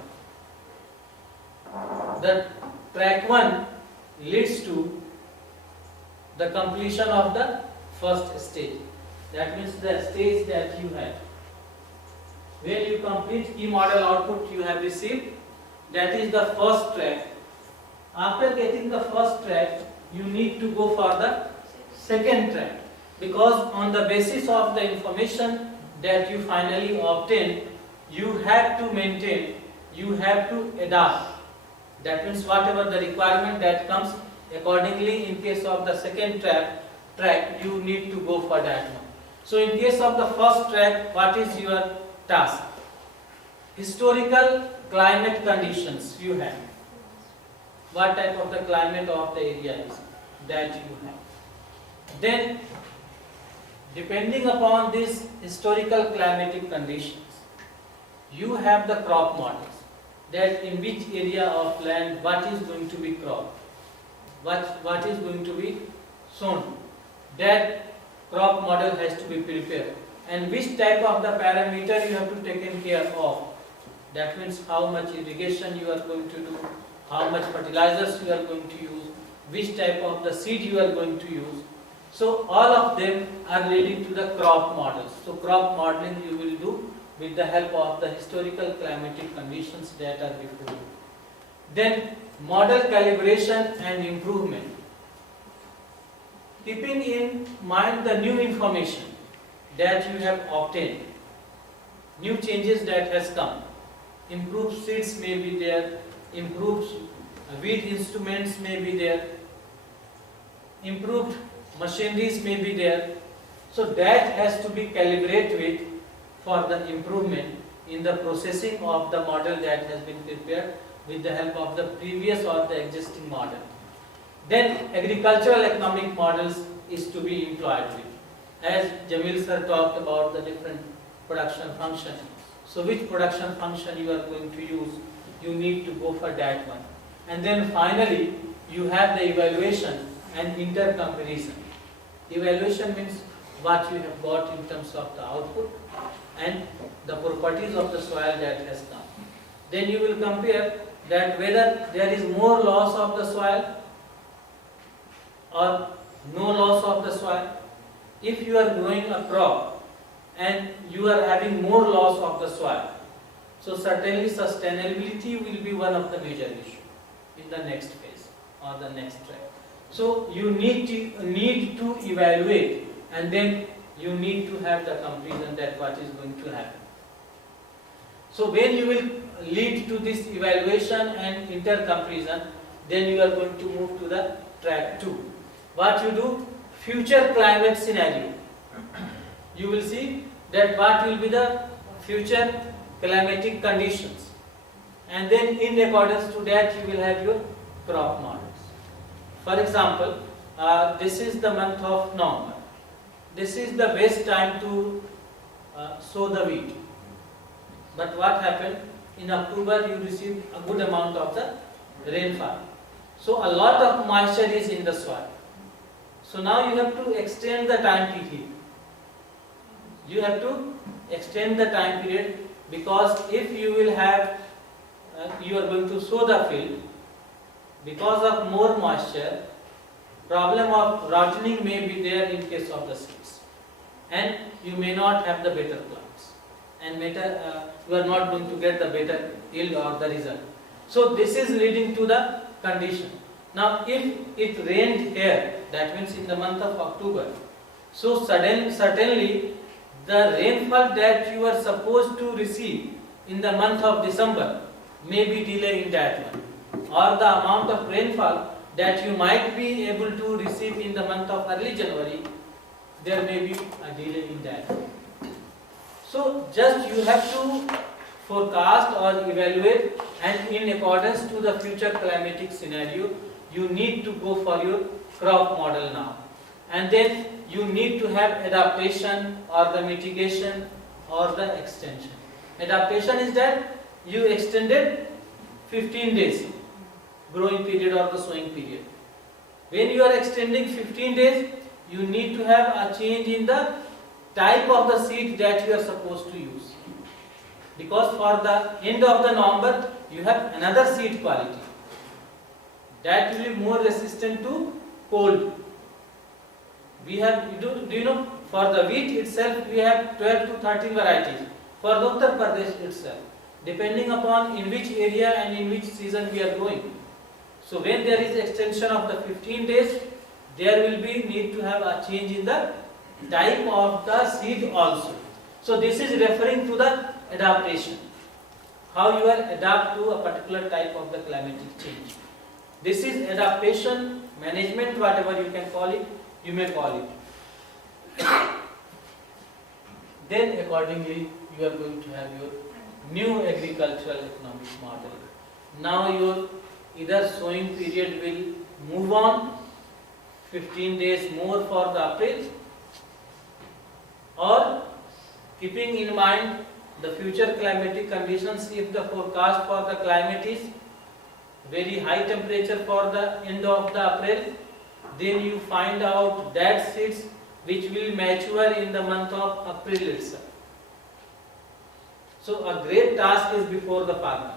The track 1 leads to the completion of the first stage. That means the stage that you have. When you complete key model output you have received, that is the first track. After getting the first track, you need to go for the second track, because on the basis of the information that you finally obtain, you have to maintain, you have to adapt. That means whatever the requirement that comes, accordingly in case of the second track you need to go for that one. So in case of the first track, what is your task? Historical climate conditions you have. What type of the climate of the area is that you have. Then, depending upon these historical climatic conditions, you have the crop models. that in which area of land what is going to be cropped, what is going to be sown. That crop model has to be prepared, and which type of the parameter you have to take care of. That means how much irrigation you are going to do, how much fertilizers you are going to use, which type of the seed you are going to use. So all of them are leading to the crop models. So crop modeling you will do with the help of the historical climatic conditions that are before you. Then model calibration and improvement. Keeping in mind the new information that you have obtained, new changes that has come, improved seeds may be there, improved weed instruments may be there, improved machineries may be there. So that has to be calibrated with for the improvement in the processing of the model that has been prepared with the help of the previous or the existing model. Then agricultural economic models is to be employed with. As Jamil sir talked about the different production functions. So which production function you are going to use, you need to go for that one. And then finally, you have the evaluation and intercomparison. Evaluation means what you have got in terms of the output and the properties of the soil that has come. Then you will compare that whether there is more loss of the soil or no loss of the soil. If you are growing a crop and you are having more loss of the soil, so certainly sustainability will be one of the major issues in the next phase or the next track. So you need to evaluate, and then you need to have the comparison that what is going to happen. So when you will lead to this evaluation and intercomparison, then you are going to move to the track 2. What you do? Future climate scenario. You will see that what will be the future climatic conditions, and then in accordance to that you will have your crop models. For example, this is the month of November. This is the best time to sow the wheat. But what happened? In October you receive a good amount of the rainfall. So a lot of moisture is in the soil. So now you have to extend the time period. You have to extend the time period, because if you will have, you are going to sow the field, because of more moisture, problem of rotting may be there in case of the seeds, and you may not have the better plants, and you are not going to get the better yield or the result. So this is leading to the condition. Now if it rained here, that means in the month of October, so certainly the rainfall that you are supposed to receive in the month of December may be delayed in that one, or the amount of rainfall that you might be able to receive in the month of early January, there may be a delay in that. So just you have to forecast or evaluate, and in accordance to the future climatic scenario, you need to go for your crop model now. And then you need to have adaptation or the mitigation or the extension. Adaptation is that you extended 15 days growing period or the sowing period. When you are extending 15 days, you need to have a change in the type of the seed that you are supposed to use. Because for the end of the November, you have another seed quality that will be more resistant to cold. We have, do you know, for the wheat itself, we have 12 to 13 varieties. For the Uttar Pradesh itself, depending upon in which area and in which season we are growing. So when there is extension of the 15 days, there will be need to have a change in the type of the seed also. So this is referring to the adaptation. How you are adapt to a particular type of the climatic change. This is adaptation, management, whatever you can call it, you may call it. Then accordingly you are going to have your new agricultural economic model. Now your either sowing period will move on 15 days more for the April, or keeping in mind the future climatic conditions. If the forecast for the climate is very high temperature for the end of the April, then you find out that seeds which will mature in the month of April itself. So a great task is before the farmer.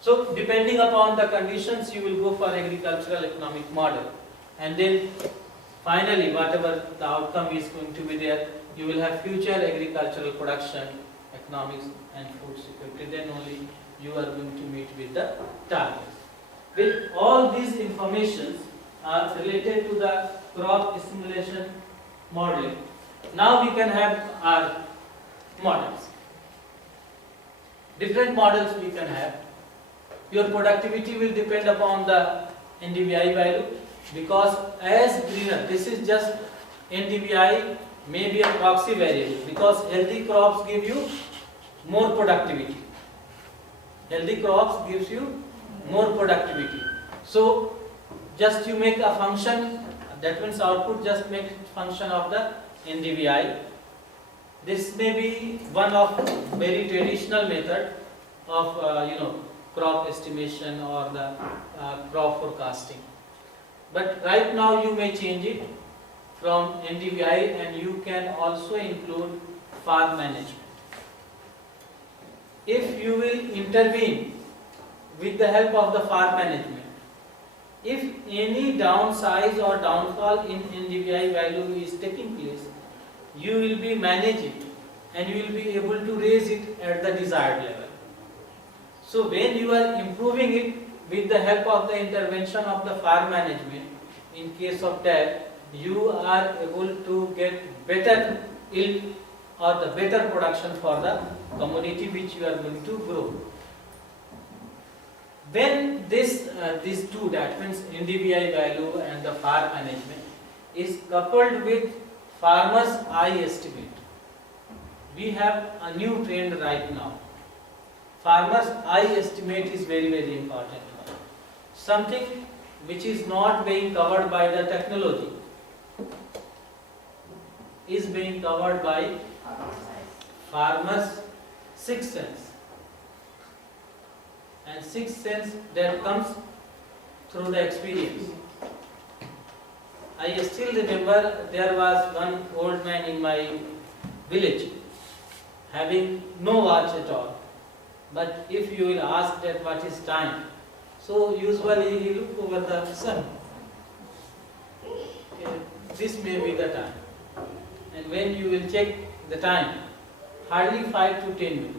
So depending upon the conditions, you will go for agricultural economic model, and then finally whatever the outcome is going to be there, you will have future agricultural production, economics and food security. Then only you are going to meet with the targets. With all these informations are related to the crop simulation modeling. Now we can have our models. Different models we can have. Your productivity will depend upon the NDVI value, because as greener, this is just NDVI may be a proxy variable, because healthy crops give you more productivity. Healthy crops gives you more productivity. So just you make a function, that means output, just make function of the NDVI. This may be one of very traditional method of crop estimation or the crop forecasting. But right now you may change it from NDVI, and you can also include farm management. If you will intervene with the help of the farm management, if any downsize or downfall in NDVI value is taking place, you will be managing and you will be able to raise it at the desired level. So when you are improving it with the help of the intervention of the farm management, in case of that, you are able to get better yield or the better production for the commodity which you are going to grow. When these two, that means NDVI value and the farm management, is coupled with farmer's eye estimate, we have a new trend right now. Farmer's eye estimate is very, very important. Something which is not being covered by the technology is being covered by farmer's sixth sense. And sixth sense that comes through the experience. I still remember there was one old man in my village having no watch at all. But if you will ask that what is time, so usually he look over the sun. Okay, this may be the time. And when you will check the time, hardly 5 to 10 minutes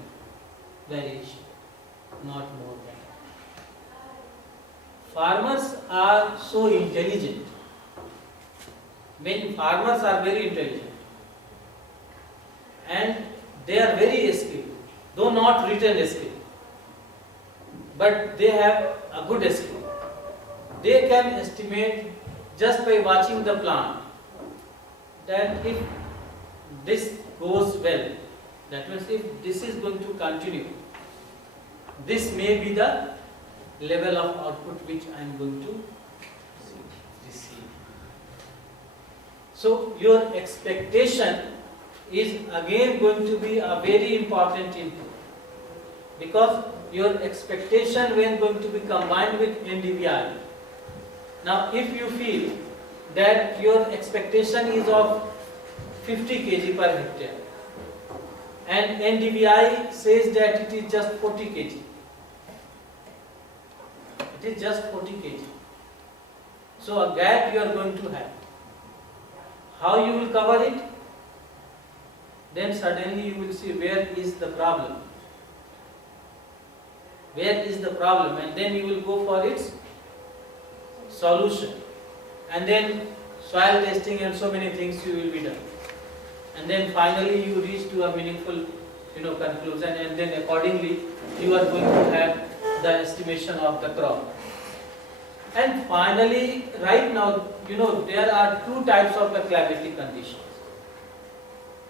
variation, not more than. Farmers are so intelligent. When farmers are very intelligent and they are very skilled, though not written skill, but they have a good skill. They can estimate just by watching the plant that if this goes well, that means if this is going to continue, this may be the level of output which I am going to receive. So your expectation is again going to be a very important input, because your expectation when going to be combined with NDVI. Now if you feel that your expectation is of 50 kg per hectare and NDVI says that it is just 40 kg, it is just 40 kg. So a gap you are going to have. How you will cover it? Then suddenly you will see where is the problem. Where is the problem? And then you will go for its solution. And then soil testing and so many things you will be done. And then finally you reach to a meaningful conclusion, and then accordingly you are going to have the estimation of the crop. And finally, right now, there are two types of the climatic conditions.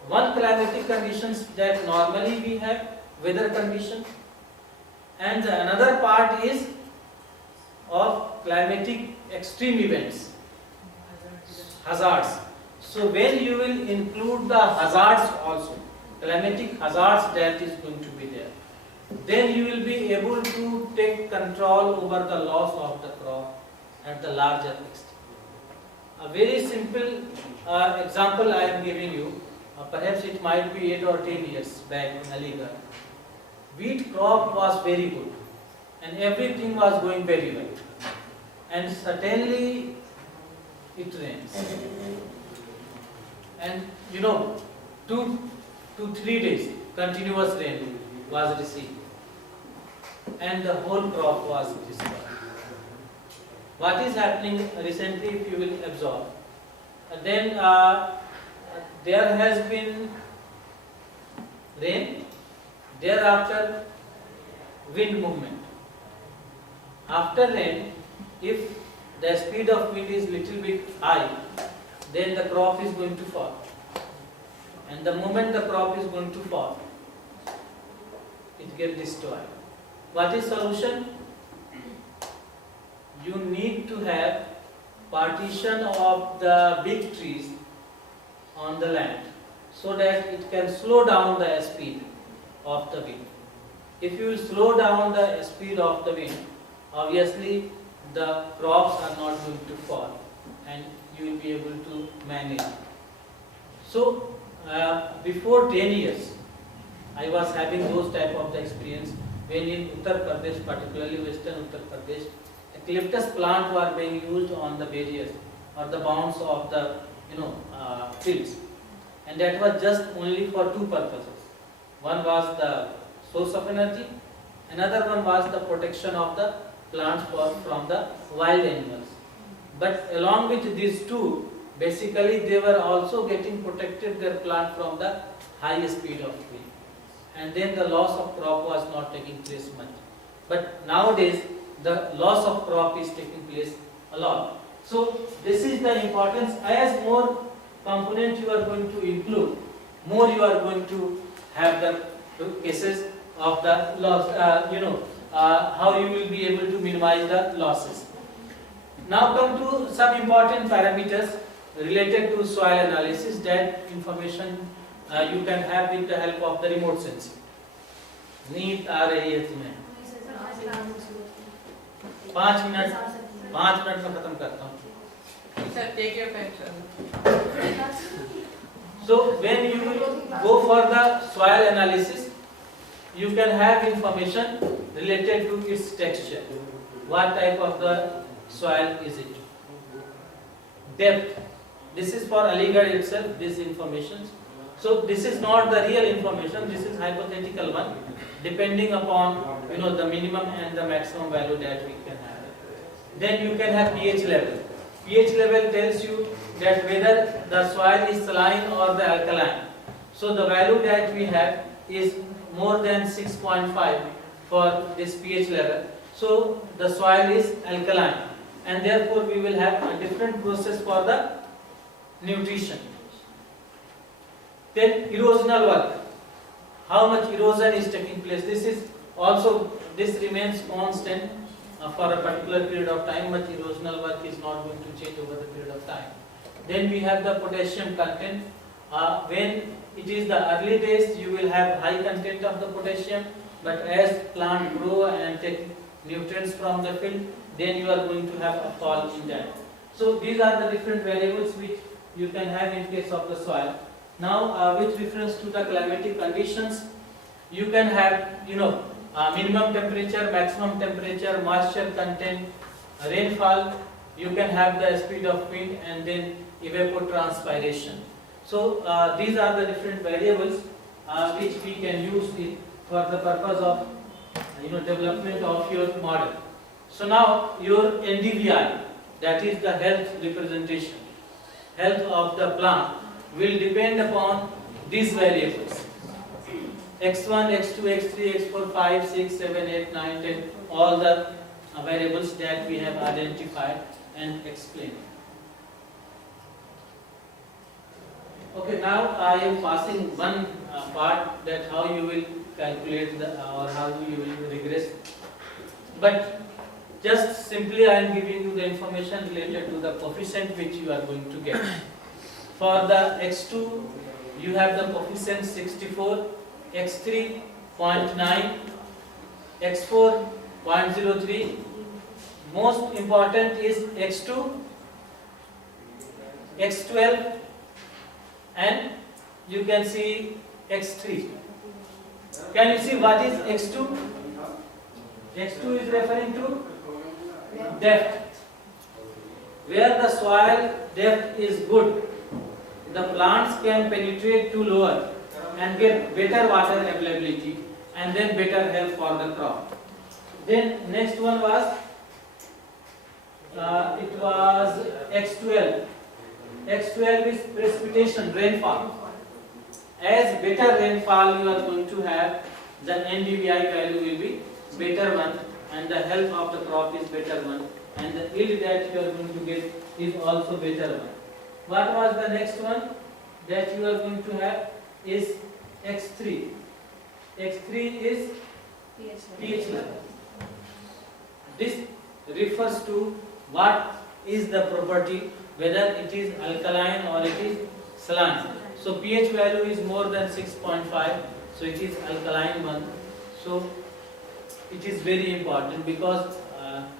One climatic conditions that normally we have, weather conditions, and the another part is of climatic extreme events, hazards. So when you will include the hazards also, climatic hazards that is going to be there. Then you will be able to take control over the loss of the crop at the larger extent. A very simple example I am giving you, perhaps it might be 8 or 10 years back in Aligarh. Wheat crop was very good and everything was going very well. And suddenly it rains. And 2 to 3 days continuous rain was received. And the whole crop was destroyed. What is happening recently, if you will observe, then there has been rain, thereafter wind movement. After rain, if the speed of wind is little bit high, then the crop is going to fall. And the moment the crop is going to fall, it gets destroyed. What is solution? You need to have partition of the big trees on the land so that it can slow down the speed of the wind. If you slow down the speed of the wind, obviously the crops are not going to fall and you will be able to manage. So before 10 years, I was having those type of the experience when in Uttar Pradesh, particularly western Uttar Pradesh, eucalyptus plant were being used on the barriers or the bounds of the fields, and that was just only for 2 purposes. One was the source of energy, another one was the protection of the plants from the wild animals. But along with these two, basically they were also getting protected their plant from the high speed of wind, and then the loss of crop was not taking place much. But nowadays the loss of crop is taking place a lot. So this is the importance. As more components you are going to include, more you are going to have the cases of the loss, how you will be able to minimize the losses. Now come to some important parameters related to soil analysis. That information you can have with the help of the remote sensing. नींद आ रही है तुम्हें? 5 minute में खत्म करता हूँ. Sir, take your time, sir. So when you go for the soil analysis, you can have information related to its texture. What type of the soil is it? Depth. This is for Aligarh itself, this information. So this is not the real information, this is hypothetical one, depending upon the minimum and the maximum value that we can have. Then you can have pH level. pH level tells you that whether the soil is saline or the alkaline. So the value that we have is more than 6.5 for this pH level. So the soil is alkaline, and therefore we will have a different process for the nutrition. Then erosional work. How much erosion is taking place? This remains constant for a particular period of time. Much erosional work is not going to change over the period of time. Then we have the potassium content. When it is the early days, you will have high content of the potassium, but as plant grow and take nutrients from the field, then you are going to have a fall in that. So these are the different variables which you can have in case of the soil. Now with reference to the climatic conditions, you can have minimum temperature, maximum temperature, moisture content, rainfall, you can have the speed of wind, and then evapotranspiration. So these are the different variables which we can use for the purpose of development of your model. So now your NDVI, that is the health representation, health of the plant, will depend upon these variables: x1, x2, x3, x4, 5, 6, 7, 8, 9, 10, all the variables that we have identified and explained. Okay, now I am passing one part, that how you will calculate or how you will regress. But just simply I am giving you the information related to the coefficient which you are going to get. For the x2, you have the coefficient 64, x3 0.9, x4 0.03. Most important is x2, x12, and you can see x3. Can you see what is x2? x2 is referring to depth. Where the soil depth is good, the plants can penetrate to lower and get better water availability and then better health for the crop. Then next one was it was x12. x12 is precipitation, rainfall. As better rainfall you are going to have, the NDVI value will be better one, and the health of the crop is better one, and the yield that you are going to get is also better one. What was the next one that you are going to have is x3. x3 is pH level. This refers to what is the property, whether it is alkaline or it is saline. So pH value is more than 6.5, so it is alkaline one. So it is very important because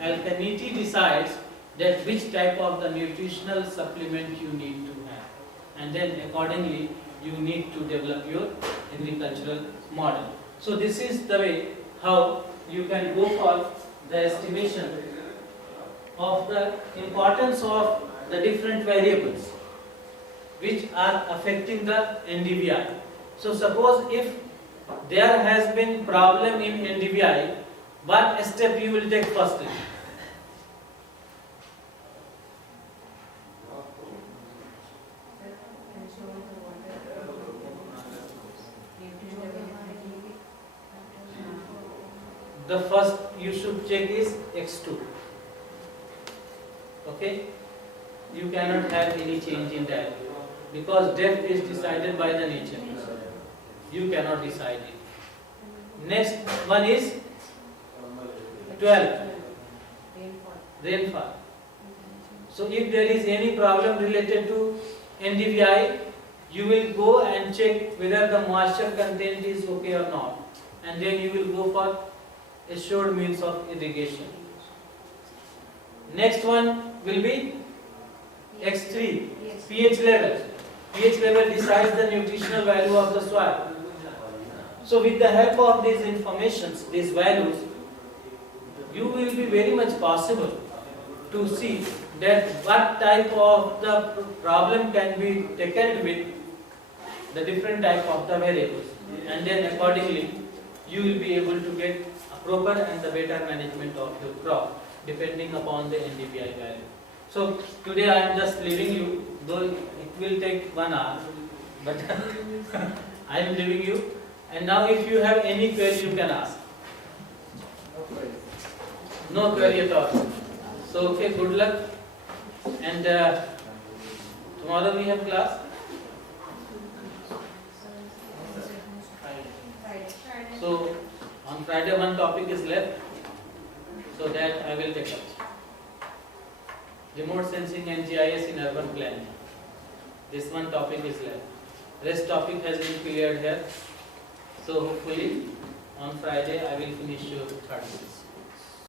alkalinity decides that which type of the nutritional supplement you need to have, and then accordingly you need to develop your agricultural model. So this is the way how you can go for the estimation of the importance of the different variables which are affecting the NDVI. So suppose if there has been problem in NDVI, what step you will take firstly? The first you should check is x2. Okay? You cannot have any change in that because depth is decided by the nature. You cannot decide it. Next one is 12. Rainfall. So if there is any problem related to NDVI, you will go and check whether the moisture content is okay or not, and then you will go for assured means of irrigation. Next one will be x3, pH level. pH level decides the nutritional value of the soil. So with the help of these informations, these values, you will be very much possible to see that what type of the problem can be tackled with the different type of the variables, and then accordingly you will be able to get a proper and the better management of your crop depending upon the NDVI value. So today I am just leaving you, though it will take 1 hour, but I am leaving you. And now if you have any query you can ask. No query at all. So okay, good luck. And tomorrow we have class. So on Friday one topic is left, so that I will take up. Remote sensing and GIS in urban planning. This one topic is left. Rest topic has been cleared here. So hopefully on Friday I will finish your 3rd series.